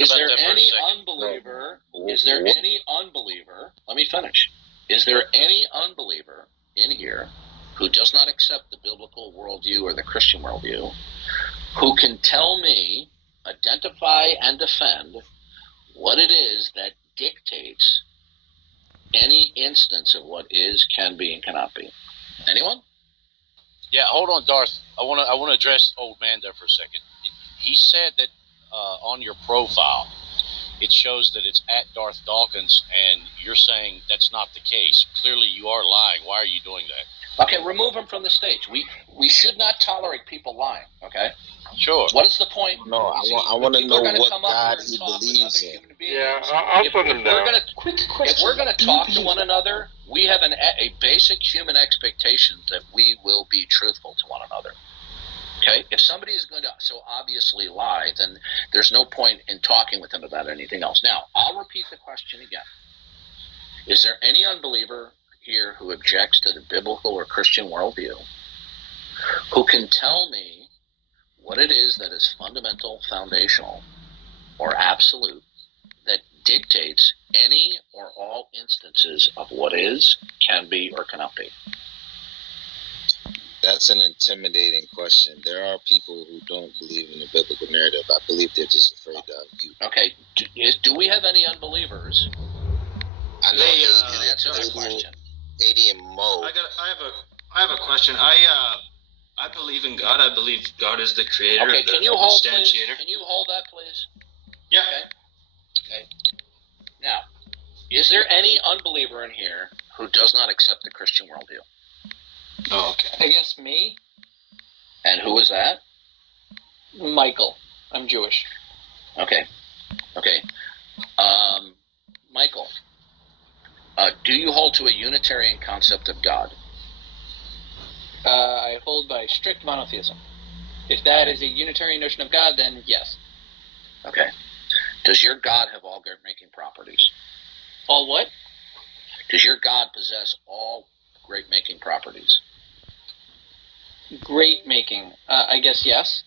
Is there any unbeliever? Is there any unbeliever? Let me finish. Is there any unbeliever in here who does not accept the biblical worldview or the Christian worldview who can tell me, identify, and defend what it is that dictates any instance of what is, can be, and cannot be? Anyone? Yeah, hold on, Darth. I want to address old man there for a second. He said that on your profile, it shows that it's at Darth Dawkins, and you're saying that's not the case. Clearly, you are lying. Why are you doing that? Okay, remove him from the stage. We should not tolerate people lying. Okay. Sure. What is the point? No, I want to know what God he believes in. Yeah, I'll put him down. If we're going to talk to one another, we have a basic human expectation that we will be truthful to one another. Okay? If somebody is going to so obviously lie, then there's no point in talking with them about anything else. Now, I'll repeat the question again. Is there any unbeliever here who objects to the biblical or Christian worldview who can tell me what it is that is fundamental, foundational, or absolute that dictates any or all instances of what is, can be, or cannot be? That's an intimidating question. There are people who don't believe in the biblical narrative. I believe they're just afraid to unmute. Okay, do we have any unbelievers? I know You can answer that question. 80 and Mo. I have a question. I believe in God. I believe God is the creator. Okay, the can you hold, please? instantiator. Can you hold that, please? Yeah. Okay. Now, is there any unbeliever in here who does not accept the Christian worldview? Oh, okay. I guess me, And who is that? Michael. I'm Jewish. Okay. Michael, do you hold to a Unitarian concept of God? I hold by strict monotheism. If that is a Unitarian notion of God, then yes. Okay. Does your God have all great-making properties? All what? Does your God possess all great-making properties? Great making. I guess yes.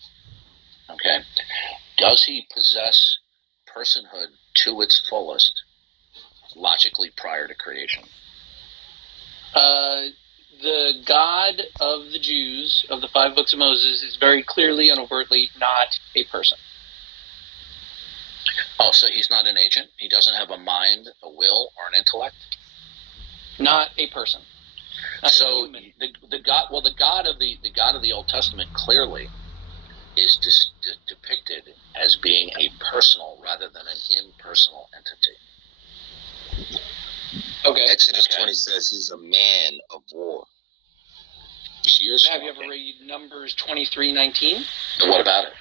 Okay. Does he possess personhood to its fullest, logically prior to creation? The God of the Jews, of the 5 books of Moses, is very clearly and overtly not a person. Oh, so he's not an agent? He doesn't have a mind, a will, or an intellect? Not a person. Not a So human. the God of the Old Testament clearly is depicted as being a personal rather than an impersonal entity. Okay. Exodus Okay. 20 says he's a man of war. Have you ever read Numbers 23:19? What about it?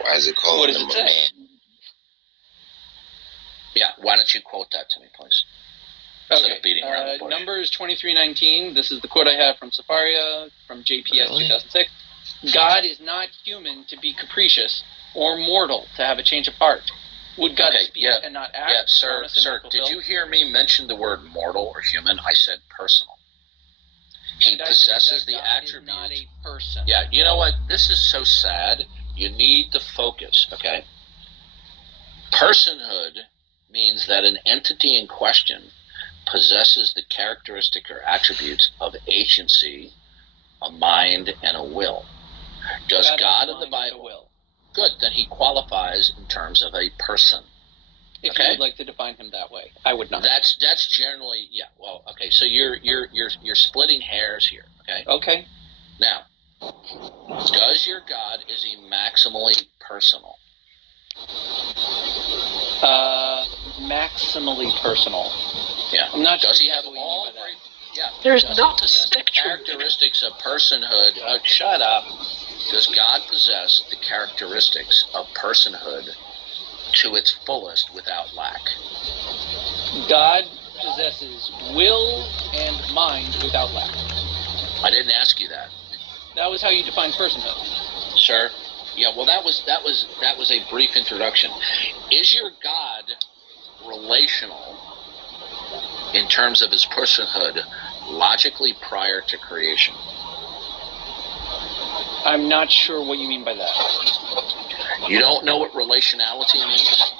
Why is it What calling does him it a say? man? Yeah, why don't you quote that to me, please? Instead of beating around the bush. Numbers 23:19. This is the quote I have from Safaria, from JPS 2006. God is not human to be capricious, or mortal to have a change of heart. Would God speak and not act? Yeah, sir, promise and not did fulfill? you hear me mention the word mortal or human? I said personal. He And I possesses said the God attributes. is not a person. Yeah, you know what? This is so sad. You need to focus, okay? Personhood means that an entity in question possesses the characteristic or attributes of agency, a mind, and a will. Does God in the Bible? Will. Good, then he qualifies in terms of a person. If Okay. you would like to define him that way, I would not. That's generally, yeah. Well, okay. So you're splitting hairs here. Okay. Okay. Now, does your God is he maximally personal? Maximally personal. Yeah. I'm not Does sure he have what you mean all? by that. Yeah. There's Does not he a possess the spectrum. characteristics of personhood. Shut up. Does God possess the characteristics of personhood to its fullest without lack? God possesses will and mind without lack. I didn't ask you that, That was how you defined personhood. sir. Yeah, well, that was a brief introduction. Is your God relational in terms of his personhood logically prior to creation? I'm not sure what you mean by that. You don't know what relationality means?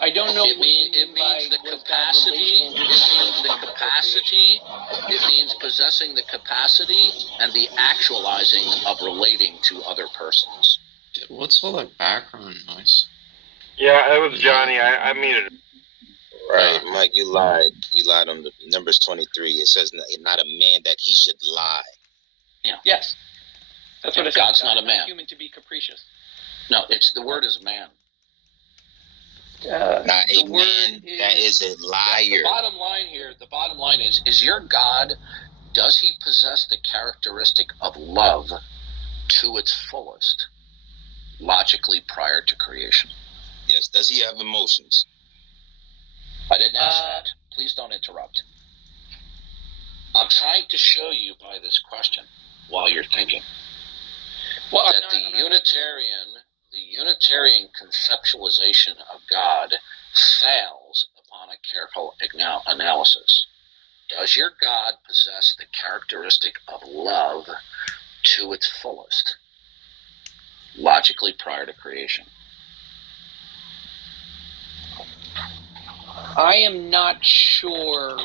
I don't know. It means the capacity. It means the capacity. It means possessing the capacity and the actualizing of relating to other persons. What's all that background noise? Yeah, it was Johnny. I muted him. Right, Mike, you lied. You lied on the Numbers 23. It says not a man that he should lie. Yeah. Yes. That's what it says. God's not a man. Human to be capricious. No, the word is man. Not a man that is a liar. The bottom line is your God, does he possess the characteristic of love to its fullest, logically prior to creation? Yes. Does he have emotions? I didn't ask that. Please don't interrupt. I'm trying to show you by this question while you're thinking that the Unitarian conceptualization of God fails upon a careful analysis. Does your God possess the characteristic of love to its fullest, logically prior to creation? I am not sure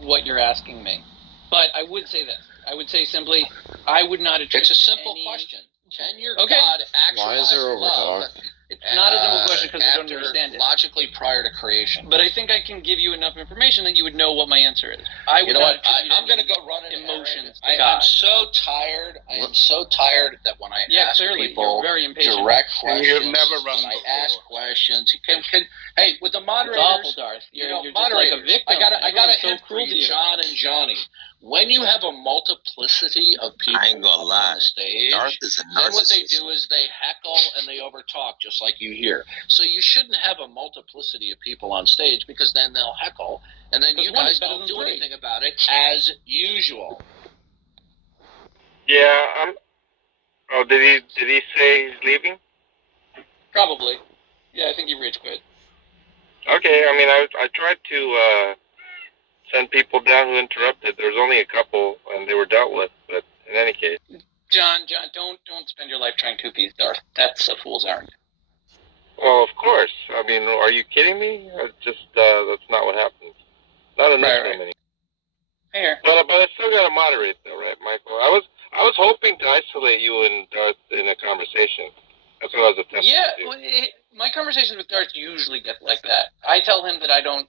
what you're asking me, but I would say this. I would say simply, I would not attribute. It's a simple question. Can your God actualize Why is there love? It's not a simple question because I don't understand it. Logically prior to creation. But I think I can give you enough information that you would know what my answer is. I would You know not what? attribute I'm going to go run an emotions errand. to God. I'm so tired. I am so tired that when I ask clearly, people you're very impatient. direct And questions, you've never run when I before. ask questions, hey, with the It's moderators, awful, Darth. You're just like a moderators, victim. I got a Everyone's hint so for cruel to you, you. John and Johnny. When you have a multiplicity of people I ain't gonna up lie. on the stage, Darth is a then what they narcissist. do is they heckle and they overtalk, just like you hear. So you shouldn't have a multiplicity of people on stage, because then they'll heckle, and then Because you one guys is better don't than do three. anything about it, as usual. Yeah. Oh, did he say he's leaving? Probably. Yeah, I think he rage quit. Okay. I mean, I tried to send people down who interrupted. There was only a couple, and they were dealt with. But in any case. John, don't spend your life trying to appease Darth. That's a fool's errand. Well, of course. I mean, are you kidding me? That's not what happens. Not in this room anymore. Here. But I still got to moderate, though, right, Michael? I was hoping to isolate you and Darth in a conversation. That's what I was attempting to do. Well, my conversations with Darth usually get like that. I tell him that I don't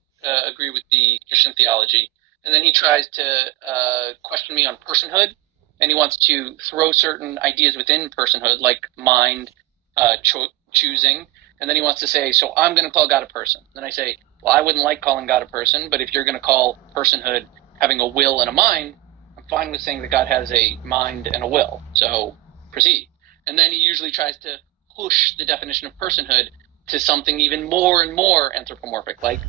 agree with the Christian theology, and then he tries to question me on personhood, and he wants to throw certain ideas within personhood, like mind, choosing, and then he wants to say, so I'm going to call God a person. Then I say, well, I wouldn't like calling God a person, but if you're going to call personhood having a will and a mind, I'm fine with saying that God has a mind and a will, so proceed. And then he usually tries to push the definition of personhood to something even more and more anthropomorphic, like,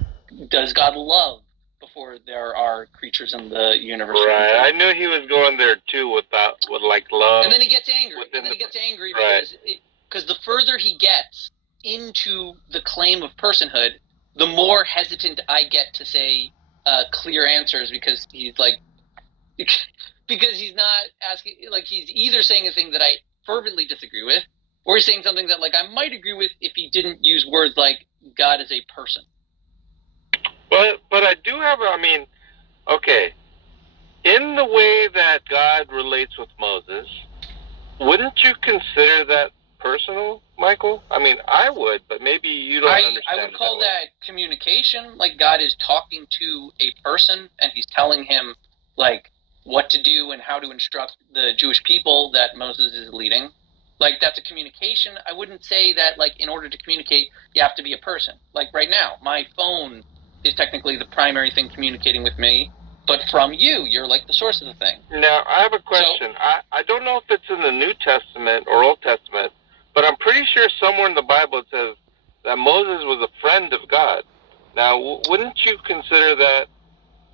does God love before there are creatures in the universe? Right, I knew he was going there too with love. And then he gets angry. Because the further he gets into the claim of personhood, the more hesitant I get to say clear answers, because he's like, because he's not asking, like, he's either saying a thing that I fervently disagree with, or he's saying something that, like, I might agree with if he didn't use words like God is a person. But I do have, okay, in the way that God relates with Moses, wouldn't you consider that personal, Michael? I mean, I would, but maybe you don't understand. I would call that communication. Like, God is talking to a person, and he's telling him, like, what to do and how to instruct the Jewish people that Moses is leading. Like, that's a communication. I wouldn't say that, like, in order to communicate, you have to be a person. Like, right now, my phone is technically the primary thing communicating with me, but from you, you're like the source of the thing. Now, I have a question. I don't know if it's in the New Testament or Old Testament, but I'm pretty sure somewhere in the Bible it says that Moses was a friend of God. Now, wouldn't you consider that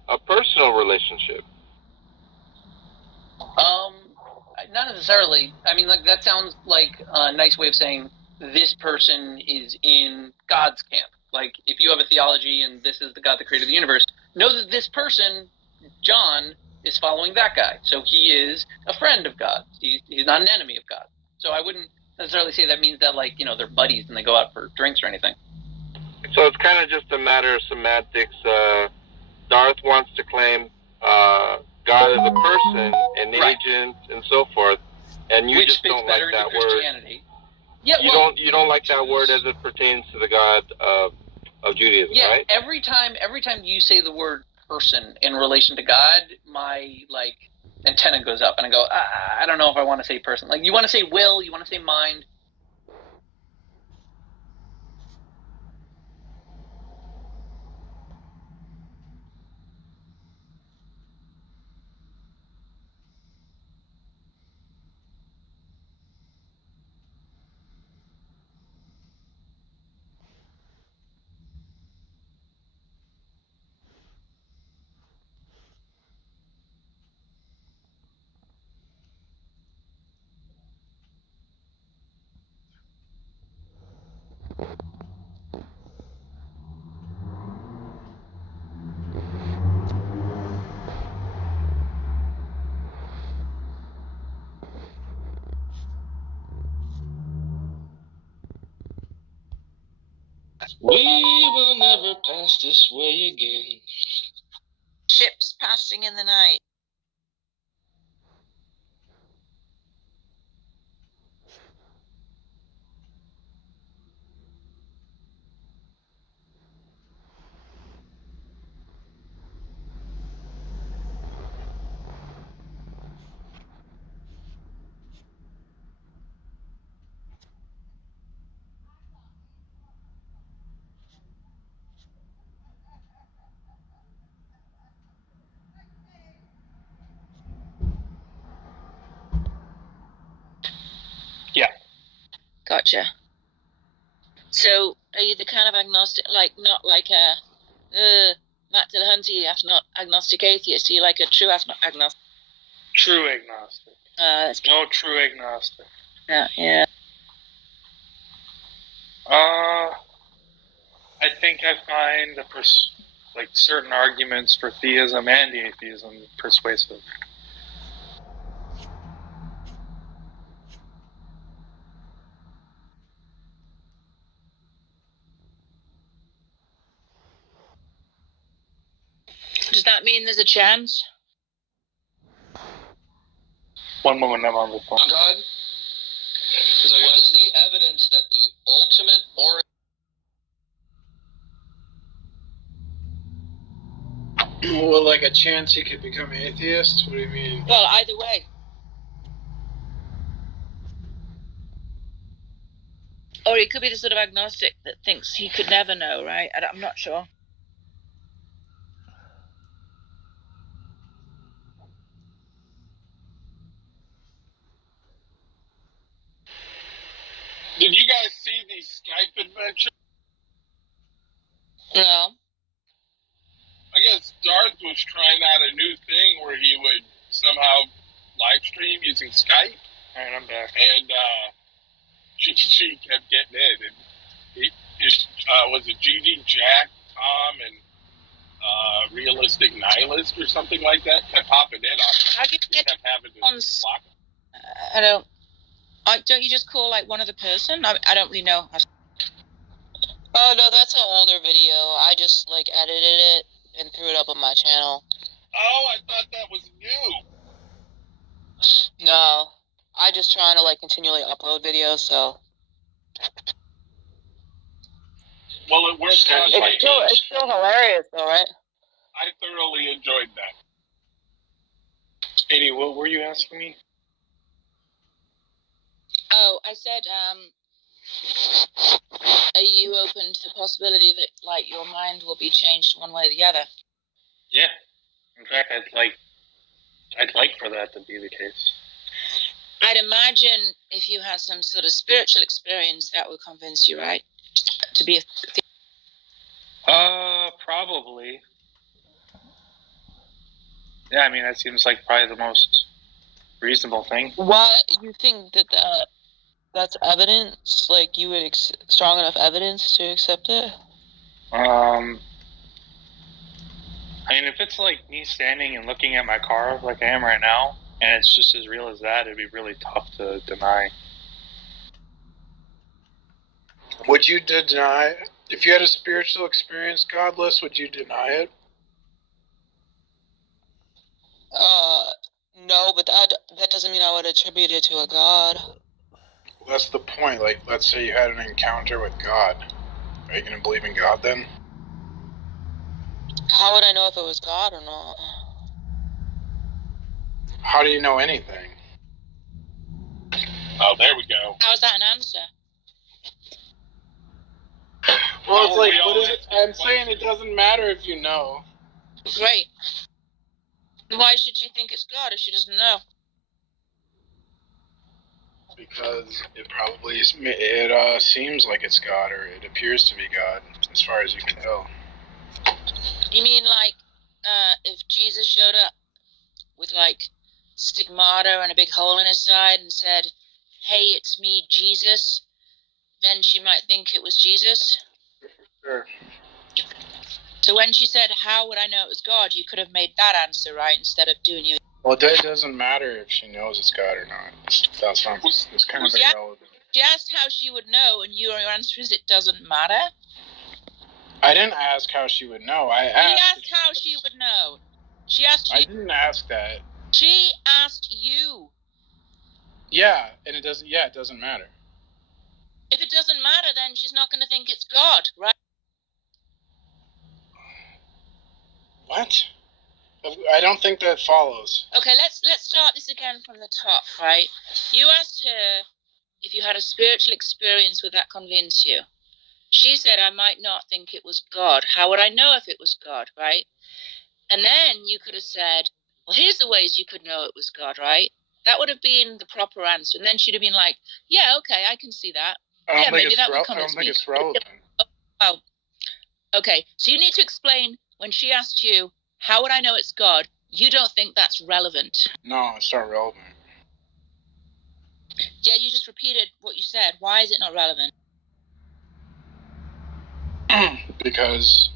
a personal relationship? Not necessarily. I mean, like, that sounds like a nice way of saying this person is in God's camp. Like, if you have a theology and this is the God that created the universe, know that this person, John, is following that guy. So he is a friend of God. He's not an enemy of God. So I wouldn't necessarily say that means that, like, you know, they're buddies and they go out for drinks or anything. So it's kind of just a matter of semantics. Darth wants to claim God as a person, an agent, and so forth, and you Which just don't like that word. Yeah, you don't like that word as it pertains to the God of Judaism, right? Every time you say the word person in relation to God, my like antenna goes up, and I go, I don't know if I want to say person. Like, you want to say will, you want to say mind. We will never pass this way again. Ships passing in the night. Yeah. Gotcha. So, are you the kind of agnostic, like, not like a Matt Dillahunty, agnostic atheist? Are you like a true agnostic? True agnostic. That's no true agnostic. Yeah. I think I find certain arguments for theism and atheism persuasive. Does that mean there's a chance? One moment, I'm on the phone. God, what is the evidence that the ultimate Well, like a chance he could become atheist? What do you mean? Well, either way. Or he could be the sort of agnostic that thinks he could never know, right? I'm not sure. Did you guys see the Skype adventure? No. I guess Darth was trying out a new thing where he would somehow live stream using Skype. All right, I'm back. And she kept getting in. And was it GD Jack, Tom, and Realistic Nihilist or something like that? Kept popping in on it. How do you get kept having to block it. I don't. Don't you just call like one other person? I don't really know. Oh no, that's an older video. I just like edited it and threw it up on my channel. Oh, I thought that was new. No, I just trying to like continually upload videos. So. Well, it worked out. It's still hilarious, though, right? I thoroughly enjoyed that. Eddie, what were you asking me? Oh, I said, are you open to the possibility that, like, your mind will be changed one way or the other? Yeah. In fact, I'd like for that to be the case. I'd imagine if you had some sort of spiritual experience, that would convince you, right? To be Probably. Yeah, I mean, that seems like probably the most reasonable thing. What, you think that that's evidence? Like, you would strong enough evidence to accept it? I mean, if it's like me standing and looking at my car like I am right now, and it's just as real as that, it'd be really tough to deny. Would you deny, if you had a spiritual experience, godless, would you deny it? No, but that doesn't mean I would attribute it to a god. Well, that's the point. Like, let's say you had an encounter with God. Are you going to believe in God then? How would I know if it was God or not? How do you know anything? Oh, there we go. How's that an answer? Well, it's like, what is it? I'm saying it doesn't matter if you know. Great. Why should she think it's God if she doesn't know? Because it probably seems like it's God, or it appears to be God, as far as you can tell. You mean like if Jesus showed up with like stigmata and a big hole in his side and said, "Hey, it's me, Jesus," then she might think it was Jesus? Sure. So when she said, "How would I know it was God?" you could have made that answer, right, instead of doing you. Well, it doesn't matter if she knows it's God or not. That's not. It's kind of irrelevant. She asked how she would know, and your answer is it doesn't matter. I didn't ask how she would know. She asked how she would know. She asked you. I didn't ask that. She asked you. Yeah, and it doesn't. Yeah, it doesn't matter. If it doesn't matter, then she's not going to think it's God, right? What? I don't think that follows. Okay, let's start this again from the top, right? You asked her if you had a spiritual experience, would that convince you? She said, "I might not think it was God. How would I know if it was God," right? And then you could have said, "Well, here's the ways you could know it was God," right? That would have been the proper answer. And then she'd have been like, "Yeah, okay, I can see that. Yeah, maybe that would convince me." I don't think it's relevant. Oh, okay. So you need to explain when she asked you, "How would I know it's God?" You don't think that's relevant. No, it's not relevant. Yeah, you just repeated what you said. Why is it not relevant? Because,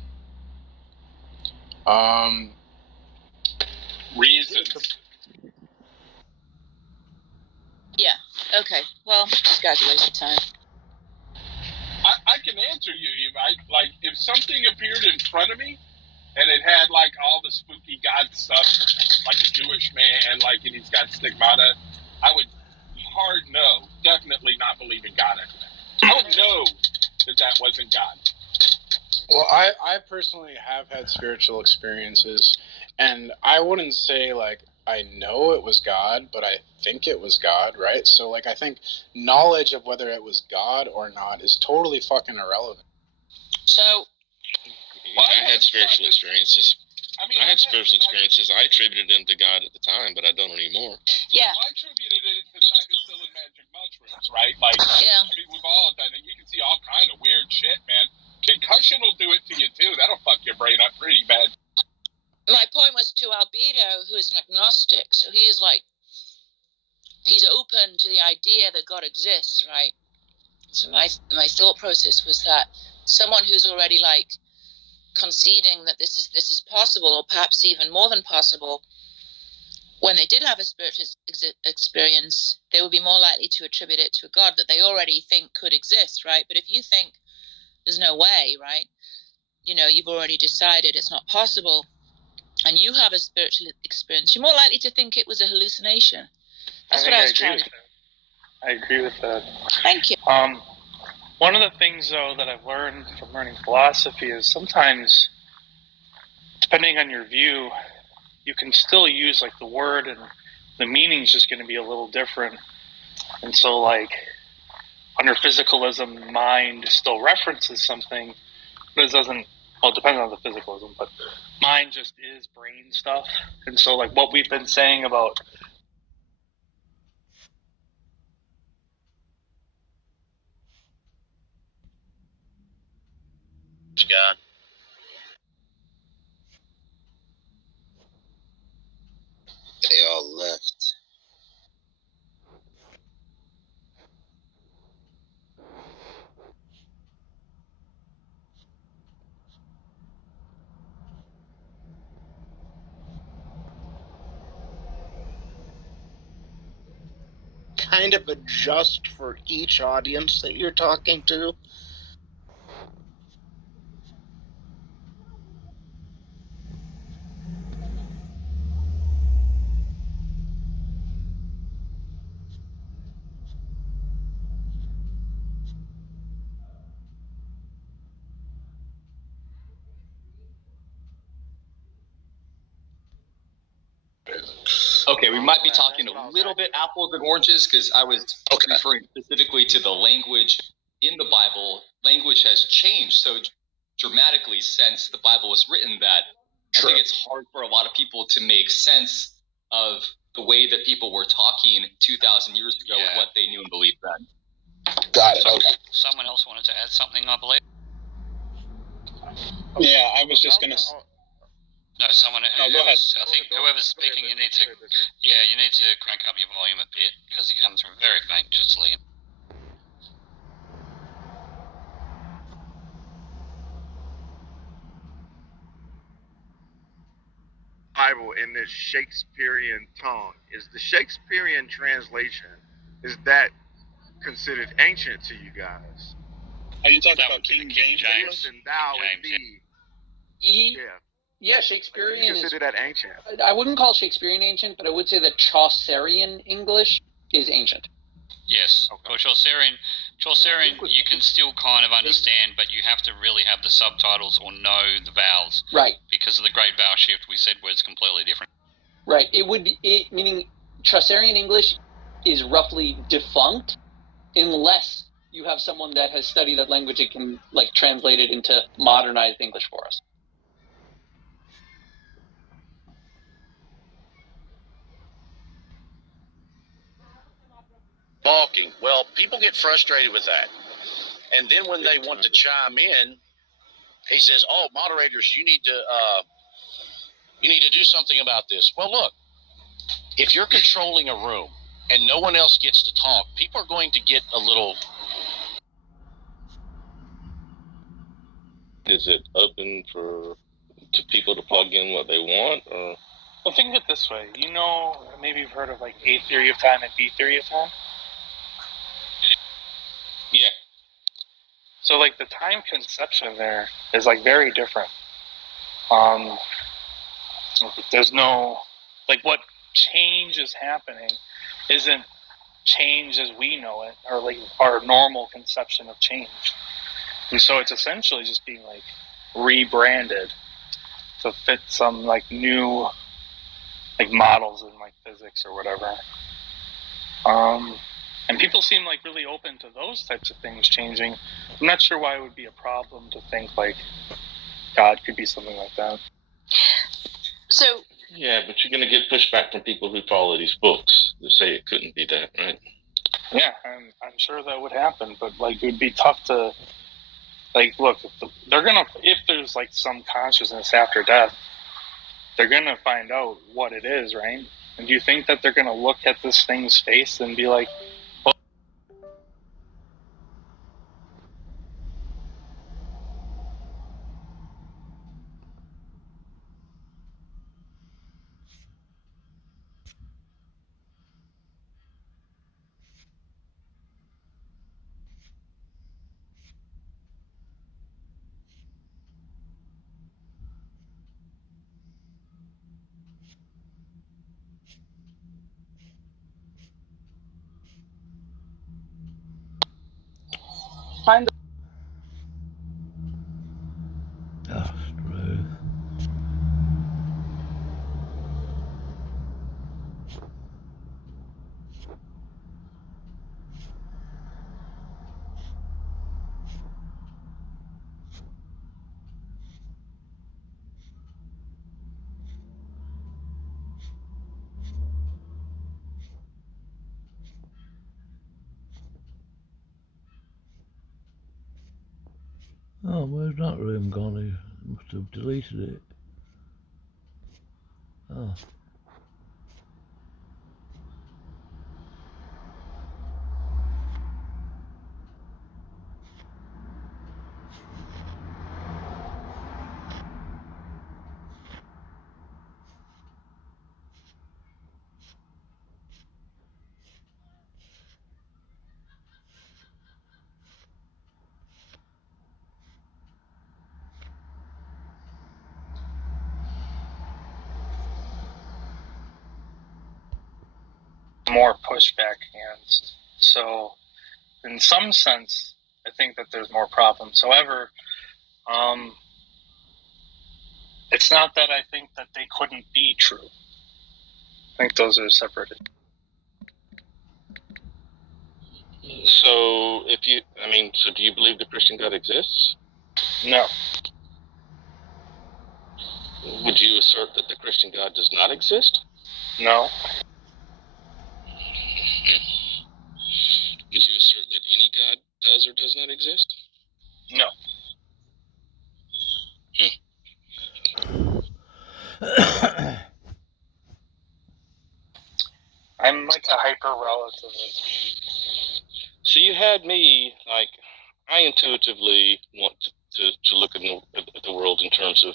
reasons. Yeah. Okay. Well, this guy's a waste of time. I can answer you. Like if something appeared in front of me, and it had like all the spooky God stuff, like a Jewish man, like, and he's got stigmata, I would definitely not believe in God after that. I would know that wasn't God. Well, I personally have had spiritual experiences, and I wouldn't say, like, I know it was God, but I think it was God, right? So, like, I think knowledge of whether it was God or not is totally fucking irrelevant. So, I had spiritual experiences. I had spiritual experiences. I attributed them to God at the time, but I don't anymore. Yeah. I attributed it to psilocybin magic mushrooms, right? Like, yeah. I mean, we've all done it. You can see all kind of weird shit, man. Concussion will do it to you, too. That'll fuck your brain up pretty bad. My point was to Albedo, who is an agnostic. So he is like, he's open to the idea that God exists, right? So my thought process was that someone who's already like conceding that this is possible, or perhaps even more than possible, when they did have a spiritual experience, they would be more likely to attribute it to a God that they already think could exist, right? But if you think there's no way, right? You know, you've already decided it's not possible, and you have a spiritual experience, you're more likely to think it was a hallucination. That's what I was trying to. I agree with that. Thank you. One of the things, though, that I've learned from learning philosophy is sometimes, depending on your view, you can still use like the word, and the meaning's just going to be a little different. And so, like, under physicalism, mind still references something, but it doesn't. Well, it depends on the physicalism, but mind just is brain stuff. And so, like, what we've been saying about God. They all left. Kind of adjust for each audience that you're talking to. Okay, we might be talking a little bit apples and oranges because I was referring specifically to the language in the Bible. Language has changed so dramatically since the Bible was written that I think it's hard for a lot of people to make sense of the way that people were talking 2,000 years ago with what they knew and believed then. Got it. Okay. Someone else wanted to add something, I believe. Yeah, I was just gonna. No, someone. No, go ahead. I think whoever's speaking, you need to crank up your volume a bit because it comes from very faint, just Liam. Bible in this Shakespearean tongue. Is the Shakespearean translation, is that considered ancient to you guys? Are you talking about King James? And thou and thee. Yeah, Shakespearean You consider that ancient? I wouldn't call Shakespearean ancient, but I would say that Chaucerian English is ancient. Yes. Well, Chaucerian you can still kind of understand, but you have to really have the subtitles or know the vowels. Right. Because of the Great Vowel Shift, we said words completely different. Right. It would be, meaning Chaucerian English is roughly defunct unless you have someone that has studied that language and can translate it into modernized English for us. Balking. Well, people get frustrated with that. And then when they want to chime in, he says, "Oh, moderators, you need to do something about this." Well, look, if you're controlling a room and no one else gets to talk, people are going to get a little. Is it open to people to plug in what they want, or? Well, think of it this way. Maybe you've heard of A theory of time and B theory of time. Yeah. So the time conception there is very different. There's no what change is happening isn't change as we know it, or our normal conception of change. And so it's essentially just being rebranded to fit some new models in physics or whatever. And people seem really open to those types of things changing. I'm not sure why it would be a problem to think God could be something like that. So Yeah, but you're going to get pushback from people who follow these books that say it couldn't be that, right? Yeah, I'm sure that would happen, but it would be tough to look. If there's some consciousness after death, they're gonna find out what it is, right? And do you think that they're gonna look at this thing's face and be like, find Oh, where's that room gone? He must have deleted it. Oh. more pushback hands. So in some sense, I think that there's more problems. However, it's not that I think that they couldn't be true. I think those are separated. So do you believe the Christian God exists? No. Would you assert that the Christian God does not exist? No. Would you assert that any God does or does not exist? No. I'm like a hyper-relativist. So you had me, like, I intuitively want to look at the world in terms of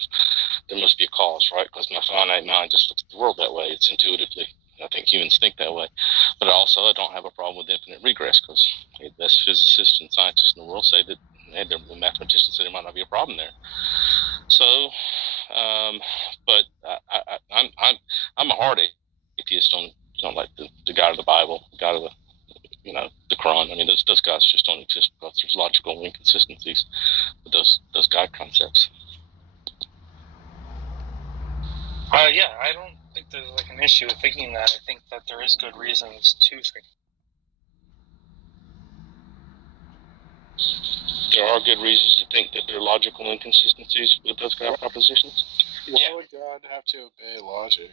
there must be a cause, right? Because my finite mind just looks at the world that way. It's intuitively. I think humans think that way. But also, I don't have a problem with infinite regress because the best physicists and scientists in the world say that, and the mathematicians say there might not be a problem there. So, but I'm a hard atheist on like the God of the Bible, the God of the Quran. I mean, those gods just don't exist because there's logical inconsistencies with those God concepts. Yeah, I don't think there's like an issue with thinking that. I think that there is good reasons to think. There are good reasons to think that there are logical inconsistencies with those God propositions. Why would God have to obey logic?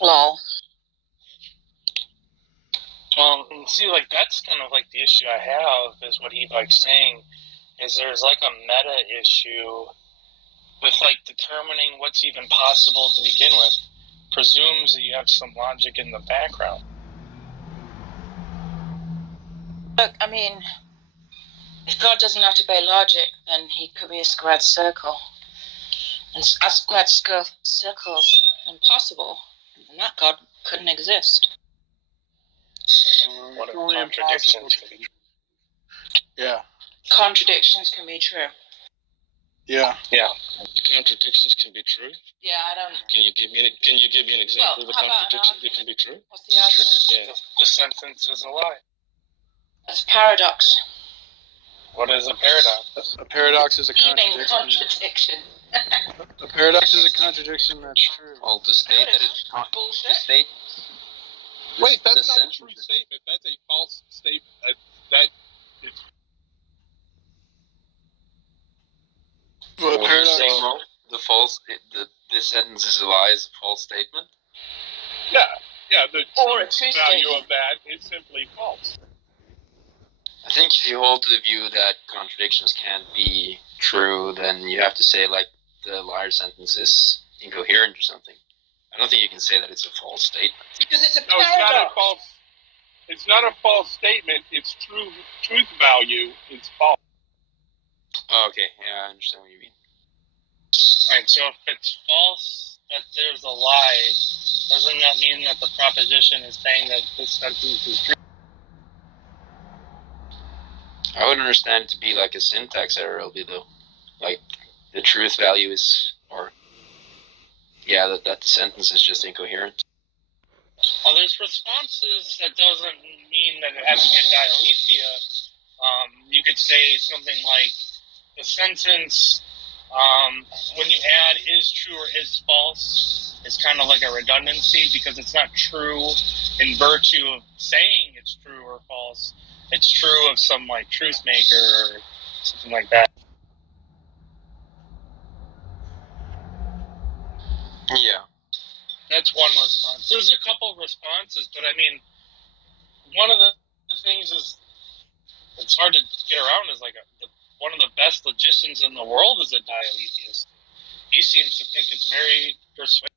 Well, and see, like that's kind of like the issue I have is what he like saying is there's like a meta issue with like determining what's even possible to begin with presumes that you have some logic in the background. look, I mean, if God doesn't have to obey logic, then he could be a squared circle. And are squared circles impossible? And that God couldn't exist. What if contradictions can be true? Yeah. Contradictions can be true. Yeah. Yeah. Contradictions can be true. Yeah, I don't. Can you give me an example of a contradiction that can be true? What's the answer? Yeah. The sentence is a lie. It's a paradox. What is a paradox? A paradox is a Seeming contradiction. contradiction. A paradox is a contradiction that's true. Well, to state that it's bullshit. To state. Wait, that's not a true statement. That's a false statement. That is. Well, paradox. This sentence is a lie is a false statement. Yeah. The Or a true value statement. of that is simply false. I think if you hold to the view that contradictions can't be true, then you have to say like the liar sentence is incoherent or something. I don't think you can say that it's a false statement. Because it's a No, it's not a false. It's not a false statement. It's truth value is false. Oh, okay, yeah, I understand what you mean. Alright, so if it's false that there's a lie, doesn't that mean that the proposition is saying that this sentence is true? I would understand it to be like a syntax error, though. Like the truth value is, that the sentence is just incoherent. Well, there's responses that doesn't mean that it has to be a dialetheia. You could say something like the sentence, when you add is true or is false, is kind of like a redundancy because it's not true in virtue of saying it's true or false. It's true of some like truth maker or something like that. Yeah. That's one response. There's a couple of responses, but I mean, one of the things is it's hard to get around is like one of the best logicians in the world is a dialetheist. He seems to think it's very persuasive.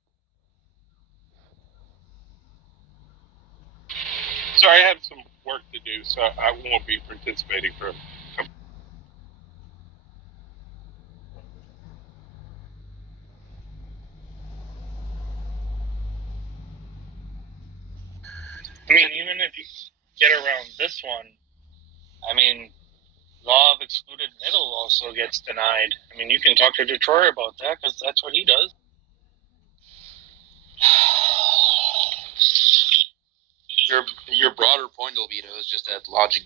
So I have some work to do, so I won't be participating for. I mean, even if you get around this one, I mean, law of excluded middle also gets denied. I mean, you can talk to Detroit about that because that's what he does. Your broader point, Albedo, is just that logic.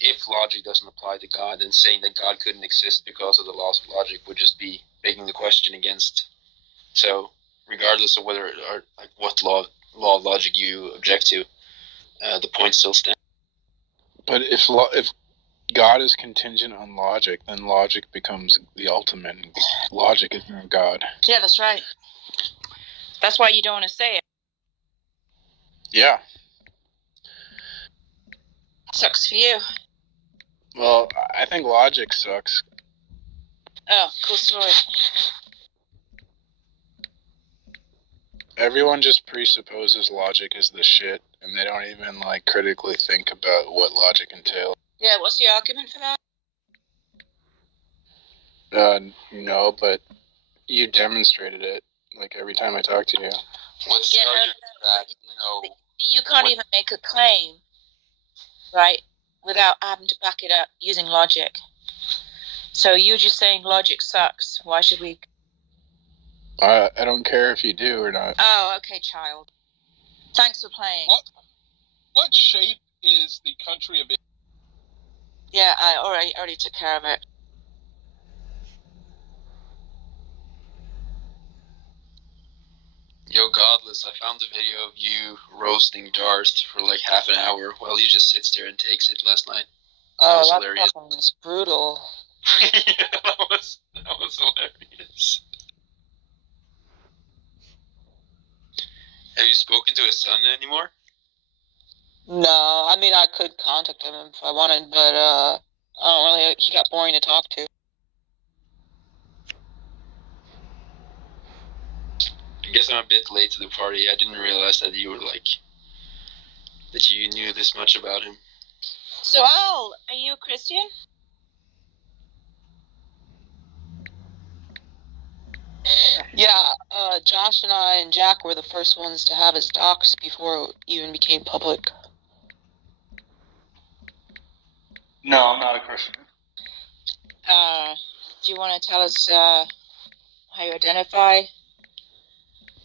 If logic doesn't apply to God, then saying that God couldn't exist because of the laws of logic would just be making the question against. So, regardless of whether or like what law law of logic you object to, the point still stands. But if God is contingent on logic, then logic becomes the ultimate. Logic is not God. Yeah, that's right. That's why you don't want to say it. Yeah. Sucks for you. Well, I think logic sucks. Oh, cool story. Everyone just presupposes logic is the shit, and they don't even, like, critically think about what logic entails. Yeah, what's the argument for that? No, but you demonstrated it, like, every time I talk to you. What's the argument that, You can't even make a claim, right, without having to back it up using logic. So you're just saying logic sucks. Why should we... I don't care if you do or not. Oh, okay, child. Thanks for playing. What shape is the country of Israel? Yeah, I already took care of it. Yo, Godless, I found a video of you roasting Darth for like half an hour while he just sits there and takes it last night. That was hilarious. That was brutal. Yeah, that was hilarious. Have you spoken to his son anymore? No, I mean, I could contact him if I wanted, but I don't really, he got boring to talk to. I guess I'm a bit late to the party. I didn't realize that you knew this much about him. So, Al, are you a Christian? Yeah, Josh and I and Jack were the first ones to have his docs before it even became public. No, I'm not a Christian. Do you want to tell us how you identify?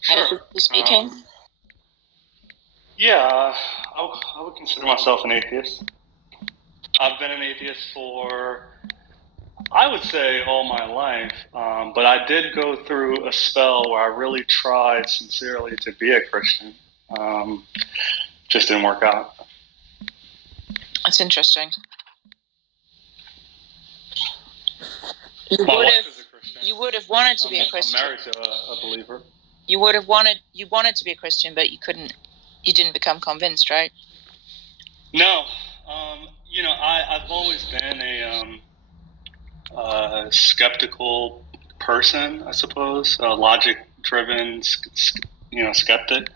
Sure. Metaphysically speaking? Yeah, I would consider myself an atheist. I've been an atheist for, I would say, all my life, but I did go through a spell where I really tried sincerely to be a Christian. Just didn't work out. That's interesting. You would have wanted to be a Christian. I'm married to a believer. You wanted to be a Christian, but you couldn't. You didn't become convinced, right? No, I've always been a skeptical person, I suppose, a logic-driven, skeptic.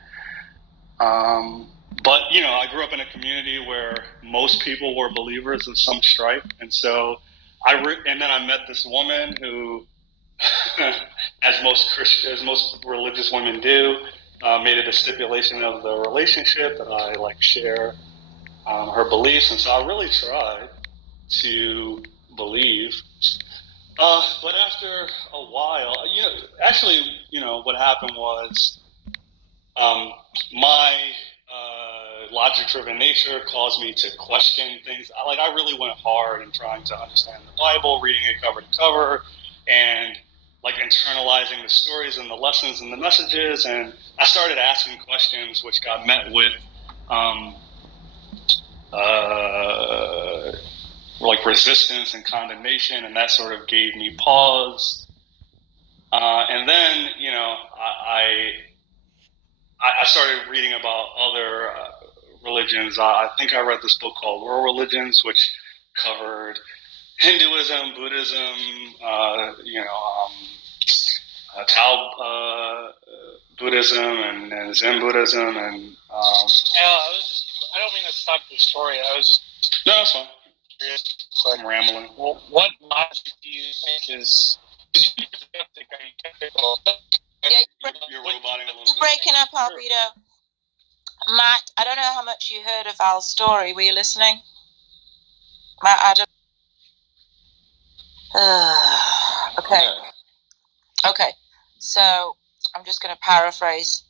But I grew up in a community where most people were believers of some stripe, and so and then I met this woman who, as most religious women do, made it a stipulation of the relationship that I share her beliefs, and so I really tried to believe. But after a while, what happened was my logic-driven nature caused me to question things. I really went hard in trying to understand the Bible, reading it cover to cover, and internalizing the stories and the lessons and the messages. And I started asking questions, which got met with resistance and condemnation, and that sort of gave me pause. And then, I started reading about other religions. I think I read this book called World Religions, which covered Hinduism, Buddhism, Tao Buddhism, and Zen Buddhism, and I don't mean to stop your story. I was just no, that's fine. I'm rambling. Well, what logic do you think is? Because you're skeptic, are you skeptical? Yeah, you're roboting a little bit. You're breaking up, Albedo. Matt, I don't know how much you heard of Al's story. Were you listening? Matt, Adam? Okay. Okay. So, I'm just going to paraphrase.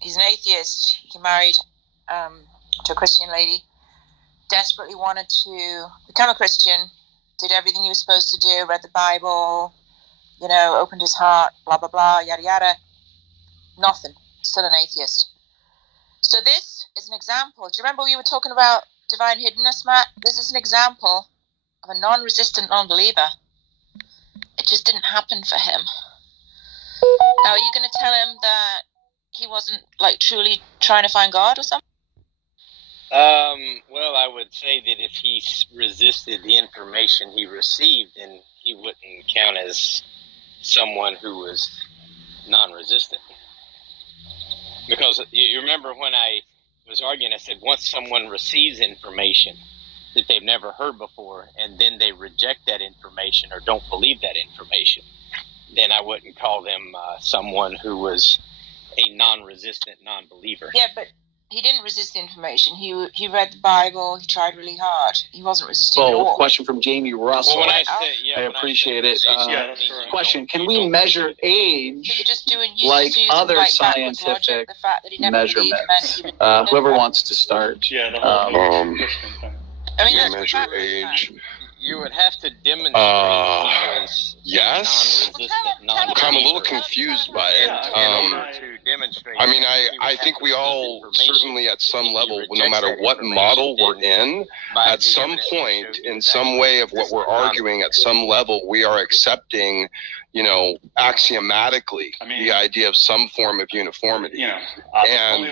He's an atheist. He married to a Christian lady. Desperately wanted to become a Christian. Did everything he was supposed to do. Read the Bible. Opened his heart. Blah, blah, blah. Yada, yada. Nothing. Still an atheist. So this is an example. Do you remember we were talking about divine hiddenness, Matt? This is an example of a non-resistant non-believer. It just didn't happen for him. Now, are you going to tell him that he wasn't like truly trying to find God or something? Well, I would say that if he resisted the information he received, then he wouldn't count as someone who was non-resistant. Because you remember when I was arguing, I said once someone receives information that they've never heard before, and then they reject that information or don't believe that information, then I wouldn't call them someone who was a non-resistant non-believer. Yeah, but he didn't resist the information. He read the Bible. He tried really hard. He wasn't resisting at all. Question from Jamie Russell. Well, I appreciate it. Question: Can we we measure age like other scientific measurements? Whoever wants to start. Yeah, the whole I mean, measure age. You would have to demonstrate he was yes. I'm a little confused by it. I mean, I think we all certainly at some level, no matter what model we're in, at some point, in some way of what we're arguing, at some level, we are accepting, you know, axiomatically the idea of some form of uniformity. And,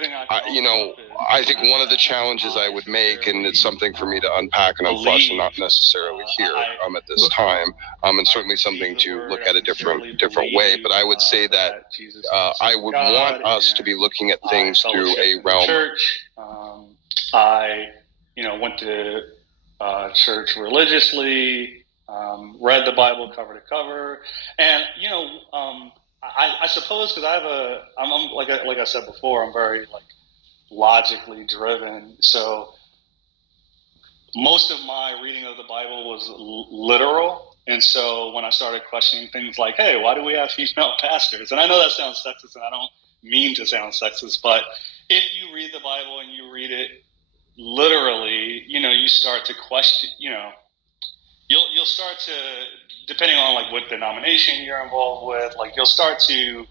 you know, I think one of the challenges I would make, and it's something for me to unpack and unflush and not necessarily here at this time, and certainly something to look at a different way, but I would say that I would want us to be looking at things through a realm. Church. I, went to church religiously, read the Bible cover to cover, and I suppose because I'm like I said before, I'm very logically driven, so most of my reading of the Bible was literal. And so when I started questioning things like, hey, why do we have female pastors? And I know that sounds sexist, and I don't mean to sound sexist, but if you read the Bible and you read it literally, you start to question, you'll start to, depending on what denomination you're involved with, you'll start to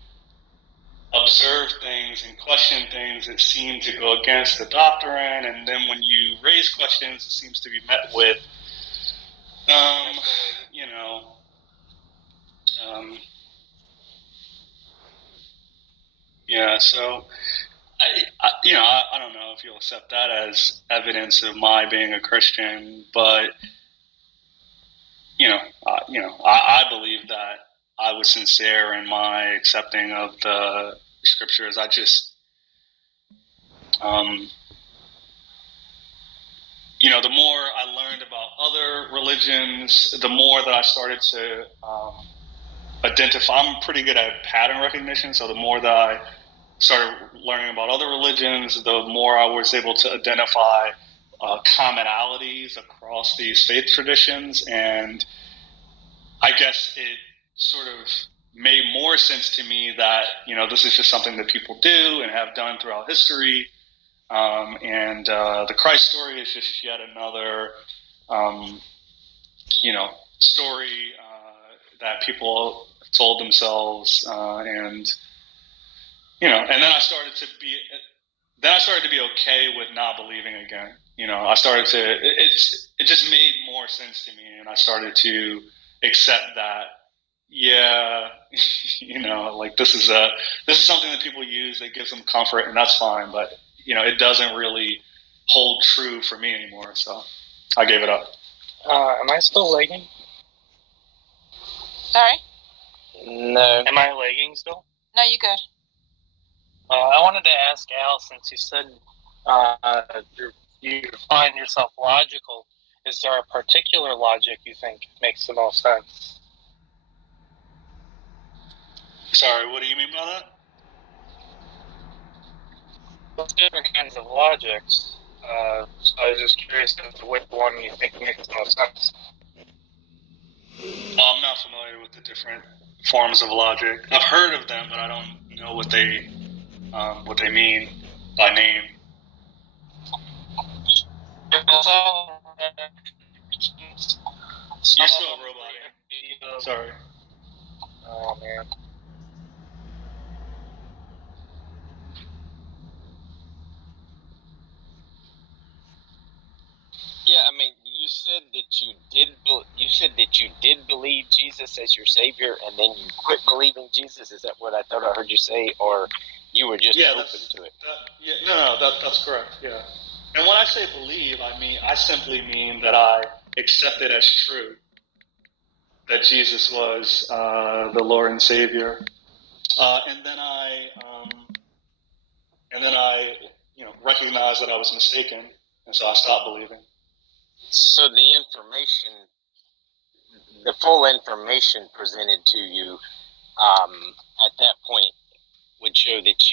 observe things and question things that seem to go against the doctrine. And then when you raise questions, it seems to be met with, so I don't know if you'll accept that as evidence of my being a Christian, but I believe that I was sincere in my accepting of the scriptures. I just, the more I learned about other religions, the more that I started to identify. I'm pretty good at pattern recognition, so the more that I started learning about other religions, the more I was able to identify commonalities across these faith traditions. And I guess it sort of made more sense to me that, this is just something that people do and have done throughout history. And the Christ story is just yet another, story that people told themselves. And then I started to be okay with not believing again. I started to, it just made more sense to me. And I started to accept that, this is something that people use that gives them comfort, and that's fine. But, it doesn't really hold true for me anymore. So I gave it up. Am I still lagging? Sorry? No. Am I lagging still? No, you're good. I wanted to ask Al, since you said you find yourself logical, is there a particular logic you think makes the most sense? Sorry, what do you mean by that? There's different kinds of logics. So I was just curious as to which one you think makes the most sense. I'm not familiar with the different forms of logic. I've heard of them, but I don't know what they mean by name. You're still a robot. Sorry. Oh man. believe Jesus as your Savior and then you quit believing Jesus? Is that what I thought I heard you say? Or you were just open to it? That's correct, yeah. And when I say believe, I simply mean that I accept it as true, that Jesus was the Lord and Savior. And then I recognized that I was mistaken, and so I stopped believing. So the full information presented to you at that point would show that